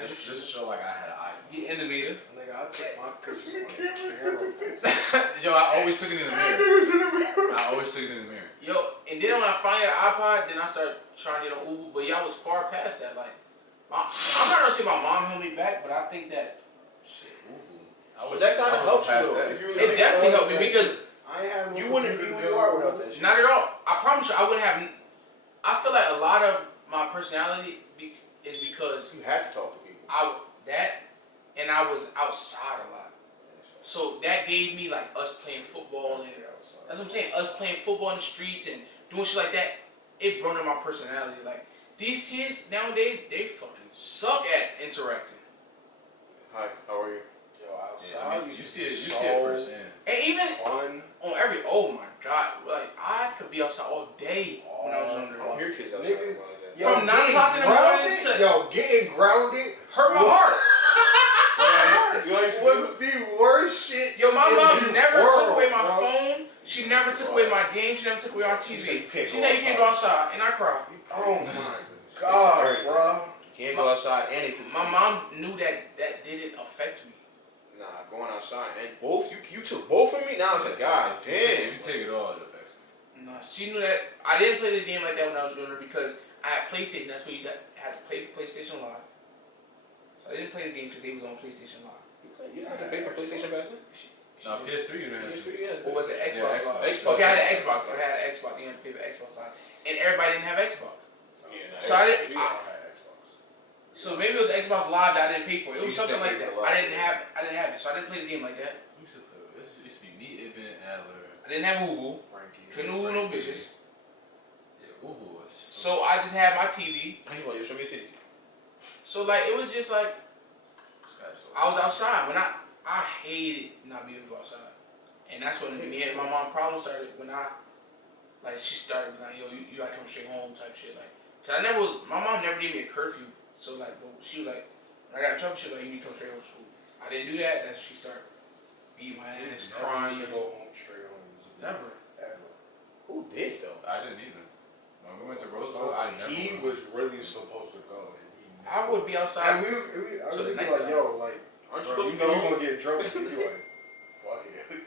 just to show like I had an iPhone. Get innovative. Nigga, I took my pictures on camera. Yo, I always took it in the mirror. I always took it in the mirror. Yo, and then when I finally got an iPod, then I started trying to get on Uber, but y'all was far past that. Like, I'm not gonna say my mom held me back, but I think that Shit, ooh. But that kind of helps you, past though. that. If you it definitely helped me because I ain't have no You wouldn't be who you are without that shit. not at all. I promise you, I wouldn't have. I feel like a lot of my personality is because You had to talk to people. and I was outside a lot. So that gave me like us playing football and that's what I'm saying. Us playing football in the streets and doing shit like that. It brought in my personality. Like these kids nowadays, they fucking suck at interacting. Hi, how are you? Yo, Yeah, outside, I mean, you used to see it. be You so see it firsthand. And even Fun. on every, oh my god, like I could be outside all day when I was younger. I don't hear kids outside Niggas- like that. Yo, From 9 getting o'clock in the morning grounded- to- Yo, getting grounded Hurt my heart. You like was the worst shit. Yo, my in mom the never took world, away my bro. phone. She never took away my game. She never took away our TV. She said you can't She go said you can't go outside, and I cried. Oh my god, bro. You can't go outside and it My mom knew that didn't affect me. Nah, going outside and both you took both from me. Now it's like God If damn. you take it all, it affects me. No, she knew that. I didn't play the game like that when I was younger because I had PlayStation. That's when you had to play PlayStation Live. So I didn't play the game because they was on PlayStation Live. You had to pay for PlayStation back then. No, PS3 you didn't have to. PS3, Or was it Xbox Yeah, Live? Xbox. Okay, I had an Xbox. I had an Xbox. You had to pay for Xbox Live, and everybody didn't have Xbox. Yeah, So I didn't. We all had Xbox. So maybe it was Xbox Live that I didn't pay for. It was You something still like pay that. for I Live. didn't have it, so I didn't play the game like that. We used to play. This used to be me, Ibn, Adler. I didn't have Hulu. Frankie. Couldn't Hulu no bitches. Yeah, Uhu was. So I just had my TV. I ain't like, yo, show me your titties. So like it was just like This guy's so. I was outside when I hated not being able to go outside, and that's when me and my mom problem started when she started like, yo, you gotta come straight home type shit like. Cause my mom never gave me a curfew, so like she was like when I got in trouble she was like, you need to come straight home from school. I didn't do that. That's when she started beating my ass, crying. Never go home straight home. Never. Ever. Who did though? I didn't either. When we went to Roseville, I never. He went. was really supposed to go, and he. I would be outside. And I till would the be like, nighttime. yo, like, Aren't you bro, supposed you to know go you home? gonna get drunk. You be like, fuck it.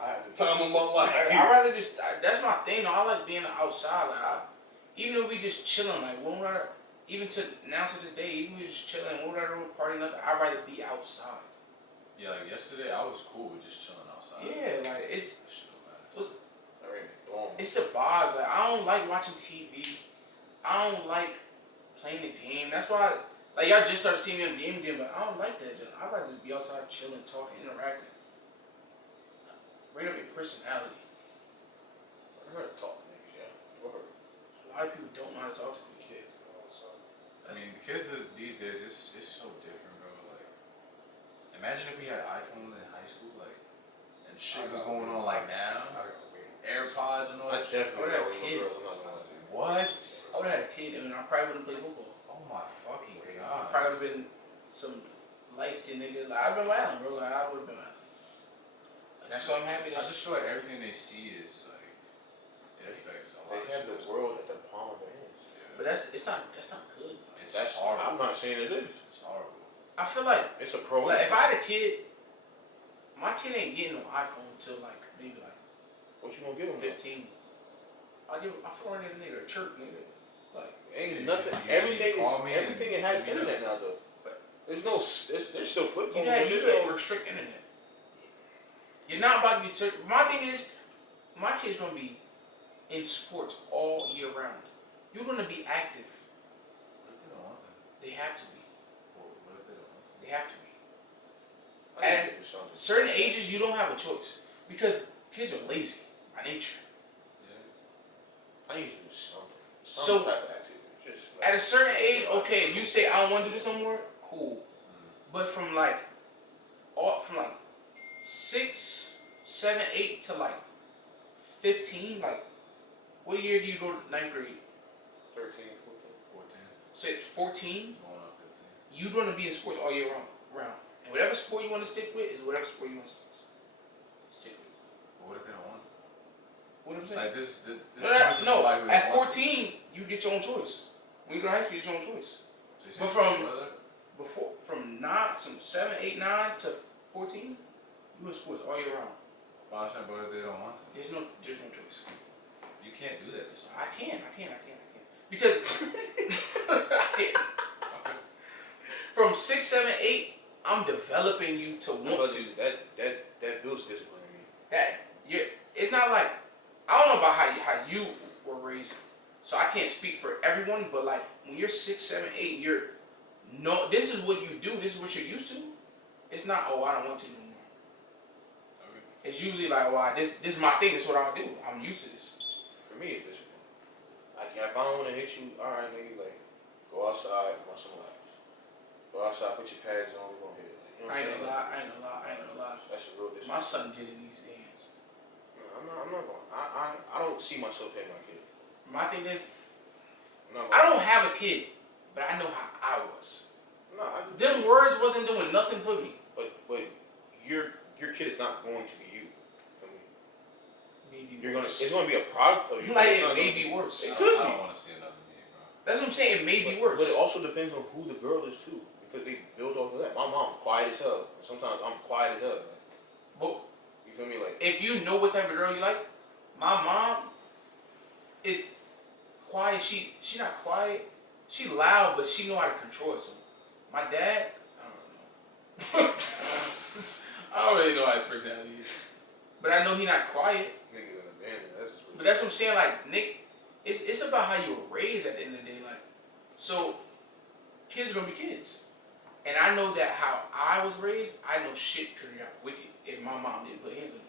I had the time of my life. I rather just that's my thing. Though. I like being outside. Like even if we just chilling, like when we're even to now to this day, even we just chilling, when we're party nothing. I'd rather be outside. Yeah, like yesterday, I was cool with just chilling outside. Yeah, like it's That shit don't matter. I mean, boom. it's the vibes. Like I don't like watching TV. I don't like playing the game. That's why like y'all just started seeing me on the game again, but I don't like that. I'd rather just be outside chilling, talking, interacting. Bring up your personality. I heard talk niggas, yeah. Word. A lot of people don't know how to talk to kids. I mean, the kids these days, it's so different, bro. Like, imagine if we had iPhones in high school, like, and shit was going on like now. I gotta wait. AirPods and all I that shit. definitely Oh, that know kid. girls. I'm not gonna lie to you. What? I would have had a kid and I probably wouldn't play football. Oh my fucking I god. probably would have been some light skinned nigga. Like, I've been wild, bro. Like, I would have been wild. That's why I'm happy. I That just feel like everything they see is like, it affects a lot They of have shit. the world at the palm of their hands. Yeah. but that's not good. It's That's horrible. I'm not saying it is. It's horrible. I feel like It's a pro. if I had a kid, my kid ain't getting no iPhone until like maybe like What you gonna give them? 15. I feel like a nigga a chirp nigga. Like Ain't You- nothing. you Everything call is me everything. and It has let me know. internet now though. But- There's no. There's still flip you phones. got but you there's got no- restrict internet. You're not about to be search. My thing is, my kid's gonna be in sports all year round. You're gonna be active. What if they don't want that? They have to be. What if they don't want They have to be. I need to do something. Certain ages, you don't have a choice because kids are lazy by nature. that? I need to do something. So- Some type of activity. Just like, At a certain age, okay, if you say I don't want to do this no more, cool. But from like 6, 7, 8 to like 15, like what year do you go to 9th grade? 13, 14, Say 14, going on 15. you're gonna be in sports all year round. And whatever sport you want to stick with is whatever sport you want to stick with. But what if they don't want that? What I'm saying? Like this No, somebody who at doesn't want 14, you get your own choice. When you go to high school, you get your own choice. to. So you but saying from- your brother? Before, from 7, 8, 9 to 14, you in sports all year round. But I'm saying, but if they don't want to, There's no choice. you can't do that to somebody. I can. Because I can't. Okay. From 6, 7, 8, I'm developing you to want But to. see, that builds discipline in me. That it's not like I don't know about how you were raised, so I can't speak for everyone. But like when you're 6, 7, 8, this is what you do. This is what you're used to. It's not I don't want to no more. Okay. It's usually like this is my thing. It's what I'll do. I'm used to this. For me, it's discipline. Like, if I don't want to hit you, alright, nigga, like, go outside, run some laps. Go outside, put your pads on, we're gonna hit it. Like, you know what I I'm ain't saying? gonna lie. That's a real discipline. My son did it these days. I'm not going. I don't see myself hitting my kid. My thing is, I'm not I gonna. don't have a kid, but I know how I was. No, Them words wasn't doing nothing for me. but your kid is not going to be you. I mean, Maybe it's gonna be a product of you. like It's it not may gonna- be worse. It I could don't be. want to see another me, bro. That's what I'm saying. It may be worse. But it also depends on who the girl is too, because they build off of that. My mom quiet as hell. And sometimes I'm quiet as hell. Like, But you feel me? Like, if you know what type of girl you like, my mom is quiet. She not quiet. She loud, but she know how to control herself. My dad, I don't know. I don't really know how his personality is, but I know he not quiet. niggas in a band. That's just But that's what I'm saying. Like Nick, it's about how you were raised at the end of the day. Like, so kids are gonna be kids. And I know that how I was raised, I know shit could have got wicked if my mom didn't put hands on me.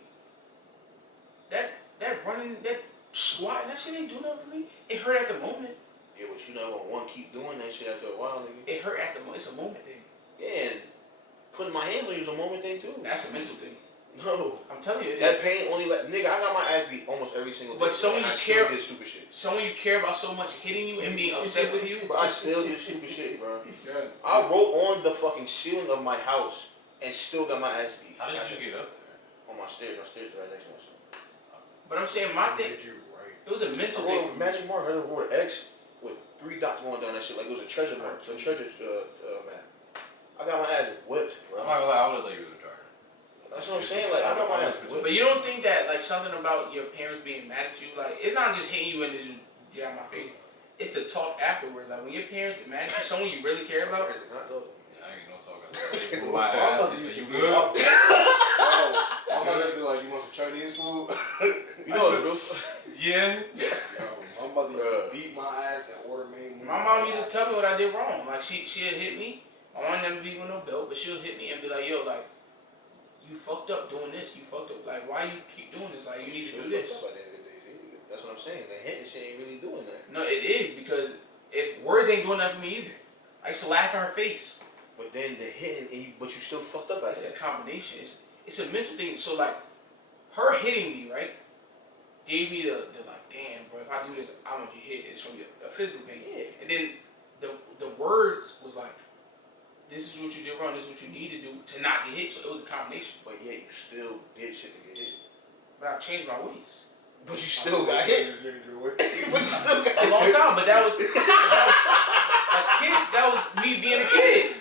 That running, that squatting, that shit ain't do nothing for me. It hurt at the moment. Yeah, but you not gonna want to keep doing that shit after a while, nigga. It hurt at the moment. It's a moment thing. Yeah, and putting my hands on you is a moment thing too. That's a mental thing. No. I'm telling you, it That is. pain only like nigga, I got my ass beat almost every single day. But someone and you I still care- did stupid shit. Someone you care about so much hitting you and being upset with you. But I still did stupid shit, bro. Yeah. I wrote on the fucking ceiling of my house and still got my ass beat. How did you get up there? On my stairs. My stairs right next to myself. But I'm saying my thing, Did you right? it was a mental I thing wrote for a me. magic mark. I wrote an X with 3 dots going down that shit like it was a treasure mark. A treasure map. I got my ass whipped, bro. I'm not gonna lie, I would have let you retarded. That's what I'm saying. Like I got my ass whipped. But you don't think that like something about your parents being mad at you, like it's not just hitting you and just get out of my face. It's the talk afterwards. Like when your parents are mad at you, someone you really care about. Not talking. Yeah, I ain't no talk. They pull my ass. They say, you good? I'm gonna be like, you want some Chinese food? You know the roof. Yeah. Yo, my mother used to beat my ass and order me. My mom used to tell me what I did wrong. Like she'll hit me. My mom never beat with no belt, but she'll hit me and be like, yo, like you fucked up doing this. You fucked up. Like why you keep doing this? Like you need to do this. That's what I'm saying. The hitting shit ain't really doing that. No, it is because if words ain't doing nothing for me either. I used to laugh in her face. But then the hitting, and but you still fucked up at It's a it. combination. It's a mental thing. So like, her hitting me, right, gave me the like, damn, bro, if I do this, I'm gonna get hit. It's gonna be a physical pain. Yeah. And then the words was like, this is what you did wrong. This is what you need to do to not get hit. So it was a combination. But yeah, you still did shit to get hit. But I changed my ways But you still got hit. But you still got a long time. But that was a kid. That was me being a kid.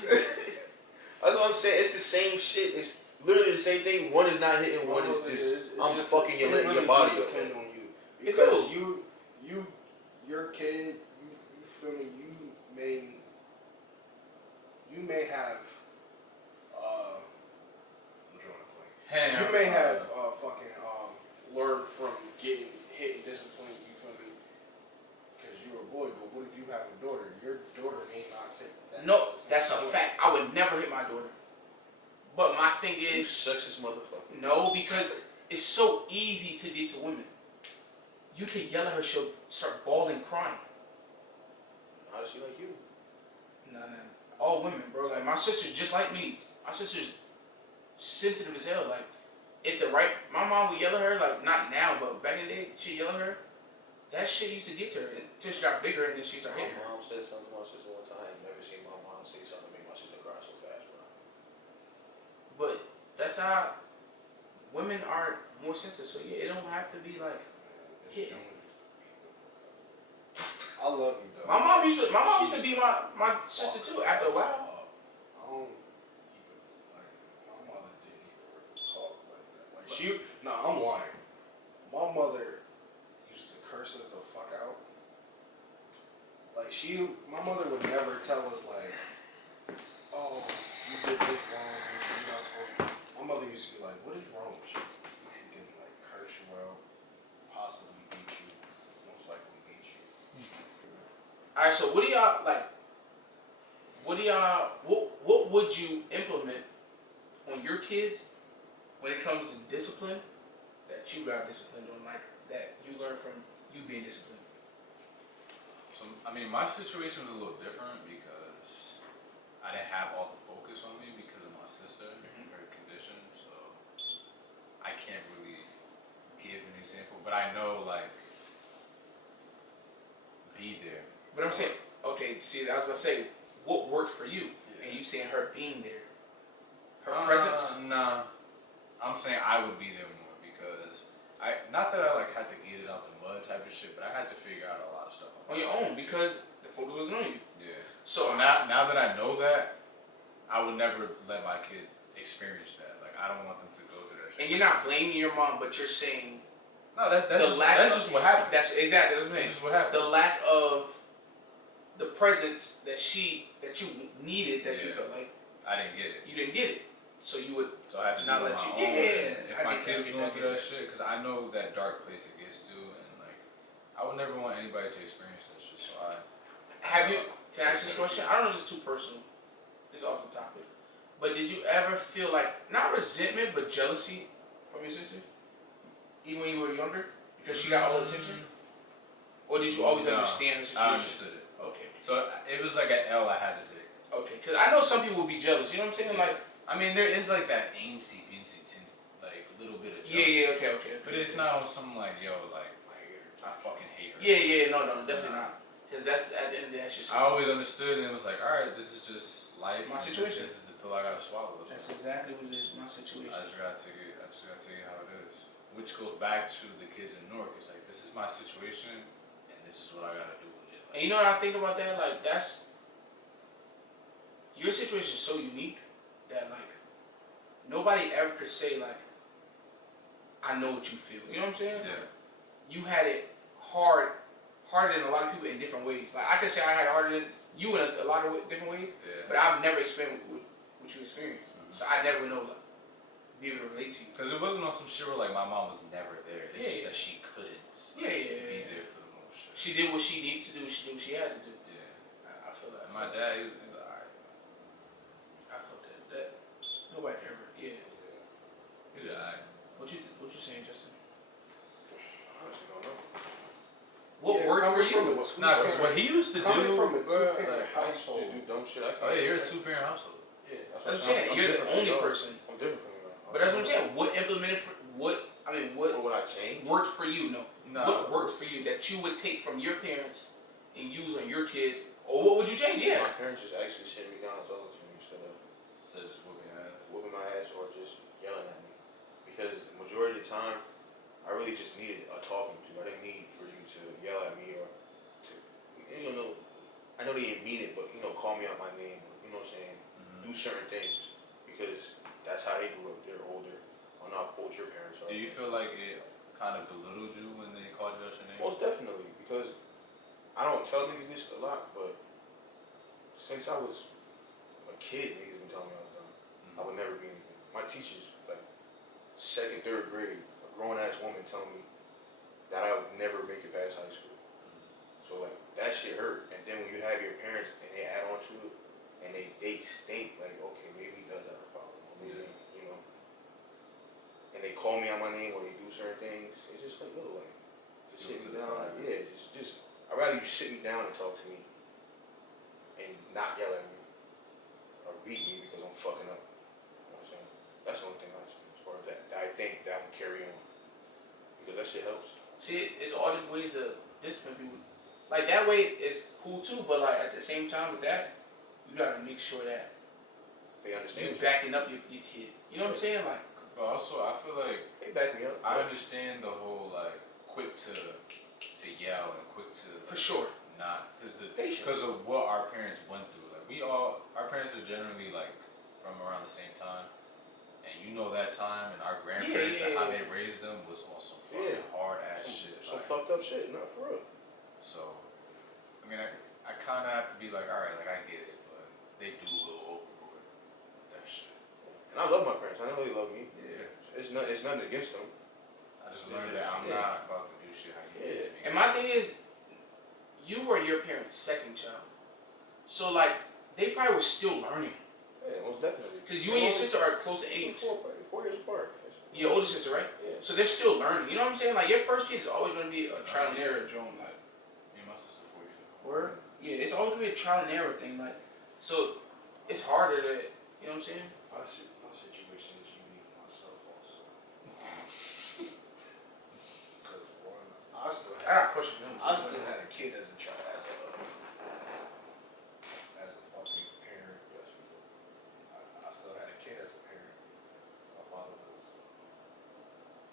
That's what I'm saying. It's the same shit. It's literally the same thing. One is not hitting. One is just I'm fucking your body up. Depend on you It because do. your kid. You feel me? You may have. I'm drawing a blank. Hey, You may have learned from getting hit and disciplined, you feel me? Because you're a boy, but what if you have a daughter? Your daughter may not take that. No, that's a fact. I would never hit my daughter. But my thing You is, sexist motherfucker. no, because it's so easy to get to women. You can yell at her, she'll start bawling, crying. How does she like you? Nah. All women, bro. Like my sister's just like me. My sister's sensitive as hell. Like my mom would yell at her, like not now, but back in the day, she'd yell at her. That shit used to get to her until she got bigger and then she started My hitting her. mom said something to my sister one time. I ain't never seen my mom say something to make my sister cry so fast, bro. But that's how women are more sensitive. So yeah, it don't have to be like. Yeah. I love you though. My mom used to be my sister too. After a while. I don't even like my mother didn't even really talk like that. Like I'm lying. My mother used to curse us the fuck out. Like my mother would never tell us like, oh, you did this wrong. You're not supposed to. My mother used to be like, what is wrong with you? And then like curse you out, possibly beat you, most likely beat you. All right. So what do y'all like? What would you implement on your kids when it comes to discipline that you got disciplined on, like that you learned from you being disciplined? So, I mean, my situation was a little different because I didn't have all the focus on me because of my sister and her condition. So I can't really give an example, but I know like be there. But I'm saying, okay, see, I was gonna say, what worked for you, and you saying her being there, her presence. Nah, I'm saying I would be there more because not that I like had to eat it out the mud type of shit, but I had to figure out a lot of stuff On your own, because the focus wasn't on you. Yeah. So now that I know that, I would never let my kid experience that. Like I don't want them to go through that shit. and you're not blaming your mom, but you're saying No, that's just what happened. That's exactly what I'm saying. This is what happened. The lack of the presence that you needed, that you Yeah. felt like I didn't get it. you didn't get it, so you would. So I had to Not do it let on you- my yeah, own. yeah, And yeah. if I my get kid that, was I going get through that. that shit, because I know that dark place it gets to, and like I would never want anybody to experience that shit. So I Have you? Can I ask this question? I don't know if it's too personal. It's off the topic. But did you ever feel like not resentment but jealousy from your sister, even when you were younger, because she got all the attention? Or did you always No, understand the situation? I understood it. Okay. So it was like an L I had to take. Okay. Because I know some people will be jealous. You know what I'm saying? Yeah. Like. I mean, there is like that aimsy beansy tint, like a little bit of Yeah. jealousy. Yeah. Okay. But it's not on some like, yo, like I fucking hate her. Yeah. No. Definitely not. Because that's at the end of the day, that's your sister. I always understood, and it was like, all right, this is just life. My and situation. This is the pill I gotta swallow. That's exactly what it is. My situation. I just gotta take it. I just gotta tell you how it is. Which goes back to the kids in Newark. It's like, this is my situation, and this is what I gotta do with it. Like, And you know what I think about that? Like, that's your situation is so unique that like nobody ever could say like, I know what you feel. You know what I'm saying? yeah. You had it harder than a lot of people in different ways. Like I can say I had it harder than you in a lot of different ways, Yeah. but I've never experienced what you experienced, so I never would know like be able to relate to you. Because it wasn't on some shit where like my mom was never there. It's Yeah. just that she couldn't Yeah. be there for the most shit. She did what she needs to do. She did what she had to do. Yeah. I feel that. And my dad, he was alright. I felt that nobody ever. Yeah. He was alright. What you saying, Justin? I honestly don't know. What Yeah, worked for coming from you? a Nah, because what he used to Coming do, from a bruh, two-parent like, I used to household. just do dumb shit. I oh yeah, you're a two-parent household. Yeah, that's I'm what saying I'm you're the different from only y'all. person. I'm different from y'all. But that's what I'm saying. What implemented for what? I mean, what What would I change? worked for you? No. Nah. What worked for you that you would take from your parents and use on your kids, or what would you change? Yeah. My parents just actually sit me down and talk to me instead of So just whooping your ass. whooping my ass or just yelling at me. Because the majority of the time, I really just needed a talking to. I didn't need for you to yell at me or to, you know, I know they didn't mean it, but, you know, call me out my name. Or, you know what I'm saying? Mm-hmm. Do certain things. Because that's how they grew up. They're older. I don't know how old your parents are. Do you feel like it kind of belittled you when they called you out your name? Most definitely. Because I don't tell niggas this a lot, but since I was a kid, niggas been telling me I was dumb. I would never be anything. My teachers, like, second, third grade, a grown-ass woman telling me that I would never make it past high school. So, like, that shit hurt. And then when you have your parents and they add on to it, and they stink, like, okay, maybe he does have a problem. Or maybe, you know. And they call me out my name or they do certain things. It's just like, yo, like, just sit me down. Like, yeah, just, I'd rather you sit me down and talk to me and not yell at me or beat me because I'm fucking up. You know what I'm saying? That's the only thing I change, or that I think that will carry on. Because that shit helps. See, it's all the ways to discipline people. Like that way is cool too, but like at the same time with that, you gotta make sure that They understand. you backing up your kid. You know what I'm saying? Like, But also, I feel like They back me up. I understand the whole like quick to yell and quick to for sure. not Patience. because of what our parents went through. Like our parents are generally like from around the same time, and you know that time and our grandparents and how they raised them was also fucking hard ass shit. Some Like, fucked up shit, not for real. so, I mean, I kind of have to be like, all right, like I get it, but they do go overboard with that shit. And I love my parents. I know they love me. Yeah. It's nothing against them. I just learned that I'm not about to do shit how you did me. And my thing is, you were your parents' second child, so like they probably were still learning. Yeah, most definitely. Cause you and your sister are close in age. 4 years apart. Your older sister, right? Yeah. So they're still learning. You know what I'm saying? Like your first kid is always gonna be a trial and error, Joan. Like, Me and my sister 4 years ago. word? Yeah, it's always gonna be a trial and error thing. Like, so it's harder to, you know what I'm saying? My situation is unique myself also. Because one, I still I had, got a question for him. I still had a kid as a child, as a fucking parent. I still had a kid as a parent. My father was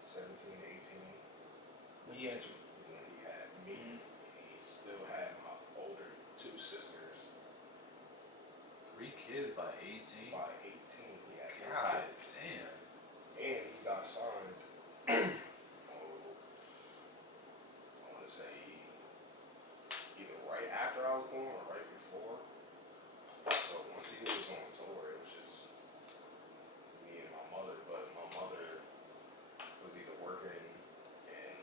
17, 18 When he had you. when he had me. He still had my older two sisters. 3 kids by 18. By 18, he had three God kids. damn. And he got signed. I want to say either right after I was born or right before. So once he was on tour, it was just me and my mother. But my mother was either working, and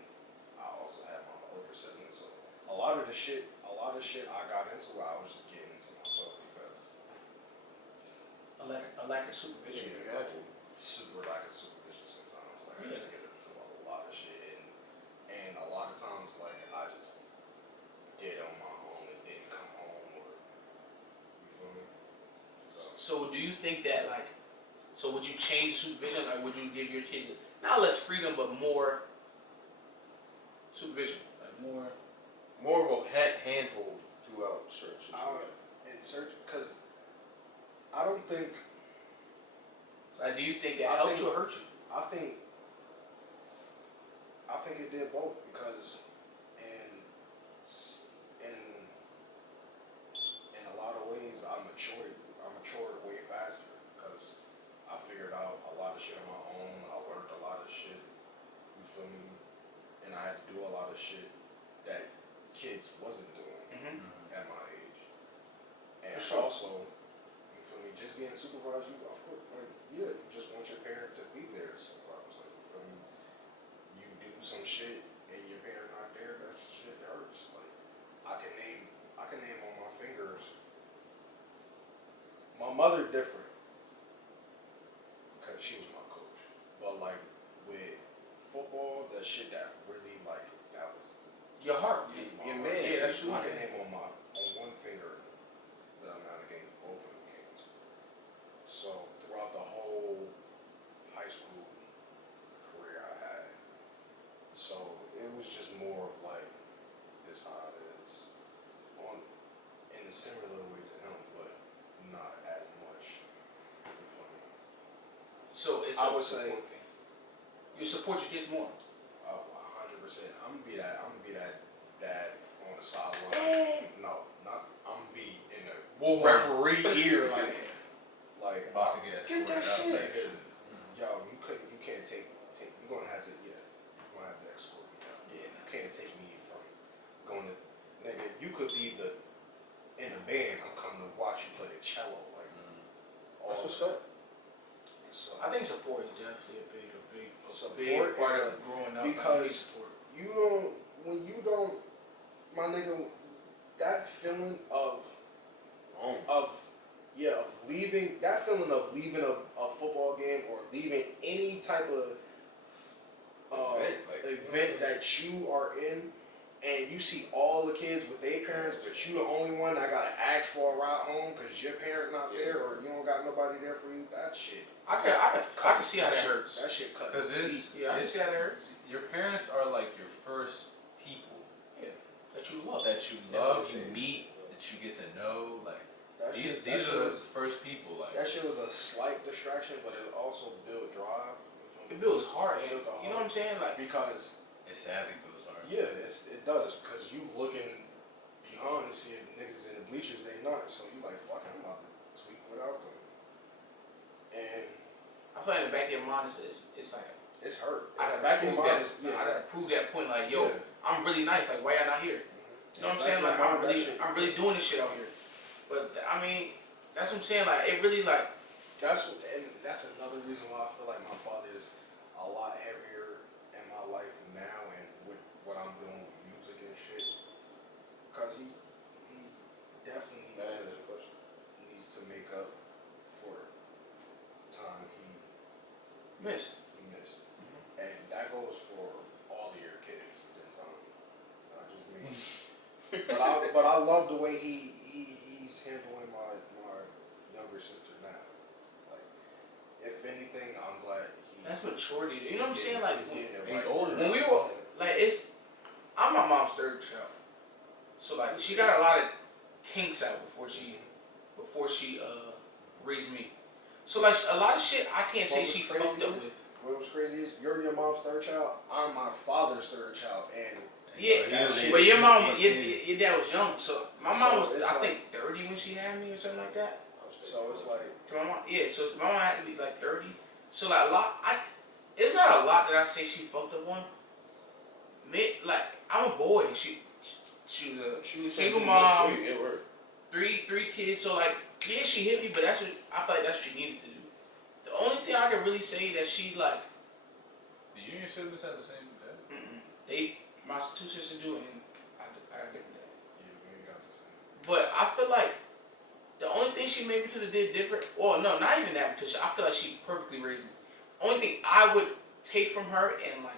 I also had my older siblings. So a lot of the lot of shit I got into, I was just getting into myself because A lack of supervision. Yeah, exactly. super lack of supervision sometimes. Like I Yeah. just get into a lot of shit, and a lot of times like I just did on my own and didn't come home, or you feel me? So do you think that like, so would you change the supervision? Like, would you give your kids not less freedom, but more supervision? Like more. More of a handhold throughout certain situations. In search, because I don't think Like, do you think that I helped think- you or hurt you? I think it did both because in a lot of ways I matured way faster because I figured out a lot of shit on my own. I learned a lot of shit. You feel me? And I had to do a lot of shit that kids wasn't doing Mm-hmm. at my age. And For sure. also, you feel me? Just being supervised, you of course, like yeah, you just want your parent to be there sometimes. Like you feel me? You do some shit and your parent not there, that shit hurts. Like I can name on my fingers. My mother different because she was my coach, but like with football, the shit that really like that was Your heart, Your man. Yeah, that's true. I can name on one finger the amount of games both of them games. So throughout the whole high school career I had, so it was just more of like this how it is on in a similar way to him, but not as much. You feel me? So it's I a would support say- thing. You support your kids more. 100%. I'm gonna be that dad on the sideline. No, not. I'm gonna be in the referee ear like About to get Get that escorted out. shit. Yo, you can't take. You're gonna have to. Yeah, you're gonna have to escort me down. Yeah. You can't take me from going to. Nigga, you could be in the band. I'm coming to watch you play the cello. Like all That's what's up. So I think support is definitely a big Support part is of growing up. because- I need support. you don't. When you don't, my nigga, that feeling of leaving, that feeling of leaving a football game or leaving any type of event that you are in, and you see all the kids with their parents, but you the only one that gotta ask for a ride home because your parent not there or you don't got nobody there for you. That shit. I can see how that shit- hurts. That shit cut. Because deep. Yeah, I can see how that hurts. your parents are like your first people That you love. that you love, you meet, that you get to know. Like That these shit- that are shit the was- first people. Like That shit was a slight distraction, but it also built drive. You feel me? It builds heart, and It built the you know what I'm saying? Like, Because it sadly goes hard. yeah, it does. Because you looking behind to see if niggas in the bleachers, they not. So you like, fuck, I'm about to tweak without them. And I feel like in the back of your mind, it's like it's hurt. I In gotta the back of prove your that. mind, is- I gotta prove that point. Like, yo, Yeah. I'm really nice. Like, why y'all not here? You know what I'm saying? Like, I'm really doing this shit out here. But I mean, that's what I'm saying. Like, it really like. That's another reason why I feel like my father is a lot heavier in my life now, and with what I'm doing with music and shit. Cause he definitely That answers the question. needs to make up for time he Missed. missed, and that goes for all of your kids in time, not just me. but I love the way he's handling my younger sister now. Like, if anything, I'm glad That's maturity. You know what I'm saying? Like, he's getting it He's right. older when now. we were like, I'm my mom's third child, so like she got a lot of kinks out before she raised me. So like a lot of shit I can't say What was she crazy fucked up is- with. What was crazy is you're your mom's third child. I'm my father's third child, and Yeah, that shit- but your mom, 18. your dad was young, so my mom So was it's I like- think 30 when she had me or something like that. so it's like To my mom, yeah. So my mom had to be like 30. So like a lot, it's not a lot that I say she fucked up on. Like I'm a boy. She was a single mom, Yeah, word. three kids. So like yeah, she hit me, but I feel like that's what she needed to do. The only thing I can really say that she like, Do you and your siblings have the same dad? my two sisters do, and I got different dad. yeah, we ain't got the I feel like the only thing she maybe could have did different, well, no, not even that, because I feel like she perfectly raised me. Only thing I would take from her and like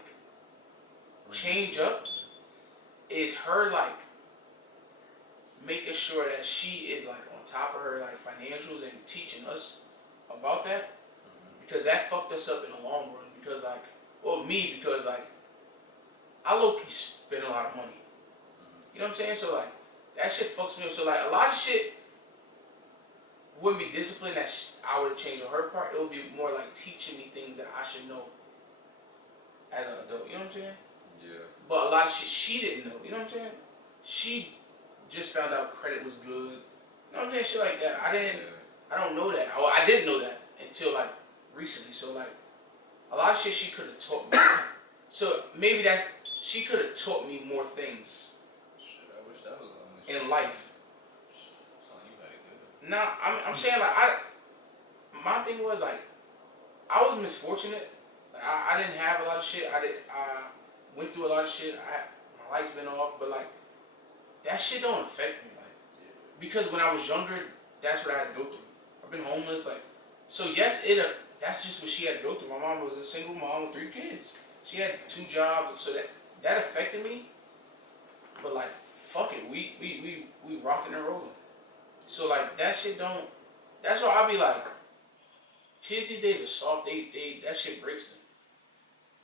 change up is her like making sure that she is like on top of her like financials and teaching us about that, because that fucked us up in the long run. Because like, well, me, because like I low-key spend a lot of money. You know what I'm saying? So like that shit fucks me up. So like a lot of shit wouldn't be discipline that I would change on her part. It would be more like teaching me things that I should know as an adult. You know what I'm saying? Yeah. But a lot of shit she didn't know. You know what I'm saying? She just found out credit was good. You know what I'm saying? Shit like that. I don't know that. Well, I didn't know that until like recently. So like a lot of shit she could have taught me. So maybe she could have taught me more things Shit, I wish that was on this in shit. life. Son, you had it good. Nah, I'm saying like my thing was like I was misfortunate. Like, I didn't have a lot of shit. I went through a lot of shit. My lights been off, but like that shit don't affect me. Like because when I was younger, that's what I had to go through. I've been homeless. Like so yes, that's just what she had to go through. My mom was a single mom with 3 kids. She had 2 jobs, so that affected me. But like fuck it, we rocking and rolling. So like that shit don't. That's why I be like, kids these days are soft. They that shit breaks them.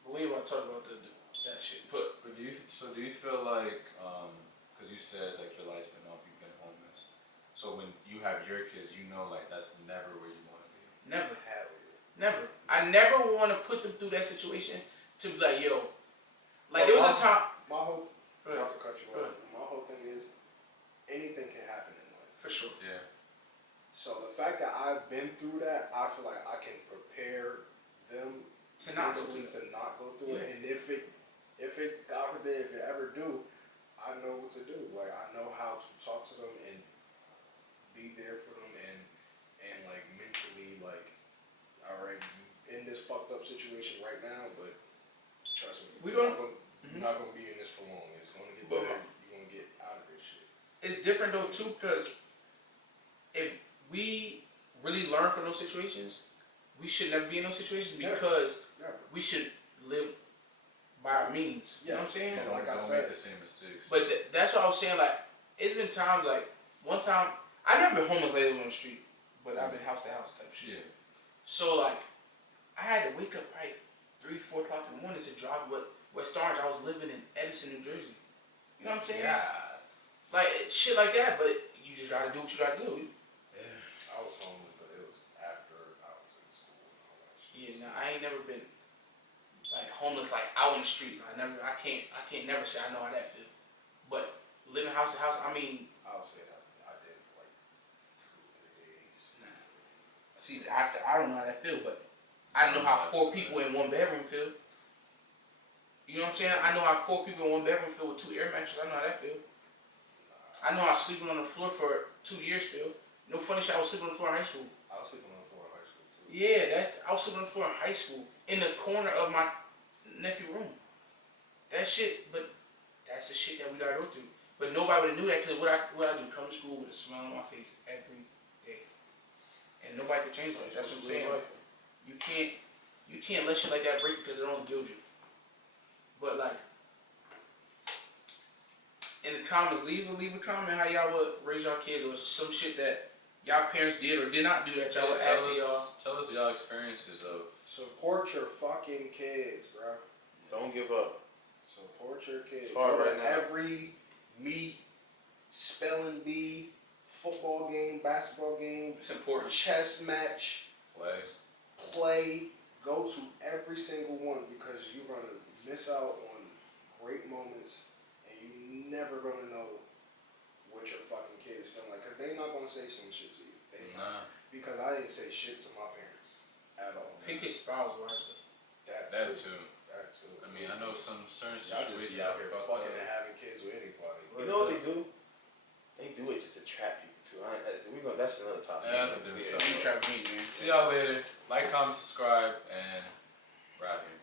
But we ain't want to talk about that shit. But do you feel like, because you said like your life's been off, you've been homeless. So when you have your kids, you know like that's never where you want to be. never, Hell yeah. never. I never want to put them through that situation to be like, yo, like there was a time. My whole, Right. not to cut you Right. off, my whole thing is anything can happen in life. For sure. Yeah. So the fact that I've been through that, I feel like I can prepare them To not go mentally through to not go through it. Yeah. And if it, God forbid, if it ever do, I know what to do. Like I know how to talk to them and be there for them and like mentally like, all right, you in this fucked up situation right now, but trust me, you're not gonna be in this for long. It's gonna get But- better. You're gonna get out of this shit. It's different though too, because if we really learn from those situations, we should never be in those situations Never. because Never. we should live by our means. You know what I'm saying? Yeah, like I don't said. make the same mistakes. But that's what I was saying. Like, it's been times like one time I've never been homeless lately on the street, but I've been house to house type shit. yeah. So like, I had to wake up probably 3-4 o'clock in the morning to drive West Orange. I was living in Edison, New Jersey. You know what I'm saying? Yeah. Like shit like that. But you just gotta do what you gotta do. I was homeless, but it was after I was in school and all that shit. Yeah, no, I ain't never been like homeless, like out on the street. I can't never say I know how that feel. But living house to house, I mean, I'll say that I did for like 2 or 3 days. see, I don't know how that feel, but I know how 4 people in 1 bedroom feel. You know what I'm saying? I know how 4 people in 1 bedroom feel with 2 air mattresses. I know how that feel. I know how sleeping on the floor for 2 years feel. No funny shit, I was sleeping on the floor in high school. I was sleeping on the floor in high school too. Yeah, I was sleeping on the floor in high school in the corner of my nephew's room. That shit, but that's the shit that we gotta go through. But nobody would have knew that because what I do, come to school with a smile on my face every day, and nobody can change that. That's what I'm saying. You can't let shit like that break because it only builds you. But like in the comments, leave a comment how y'all would raise y'all kids or some shit that y'all parents did or did not do that y'all would add to y'all. Tell us y'all experiences of. Support your fucking kids, bro. Don't give up. Support your kids. It's hard Go to right now. every meet, spelling bee, football game, basketball game, It's important. chess match, Play. go to every single one because you're gonna miss out on great moments and you never gonna know what your fucking kids feel like because they're not gonna say some shit to you. They not. Nah. Because I didn't say shit to my parents at all. Pick your spouse wisely. That too. That too. I mean, I know some certain Y'all just situations be out are here fucked fucking up. and having kids with anybody. You know what they do? They do it just to trap people too. That's another topic. Yeah, that's a different You topic. trap me, man. See y'all later. Like, comment, subscribe, and we're out here.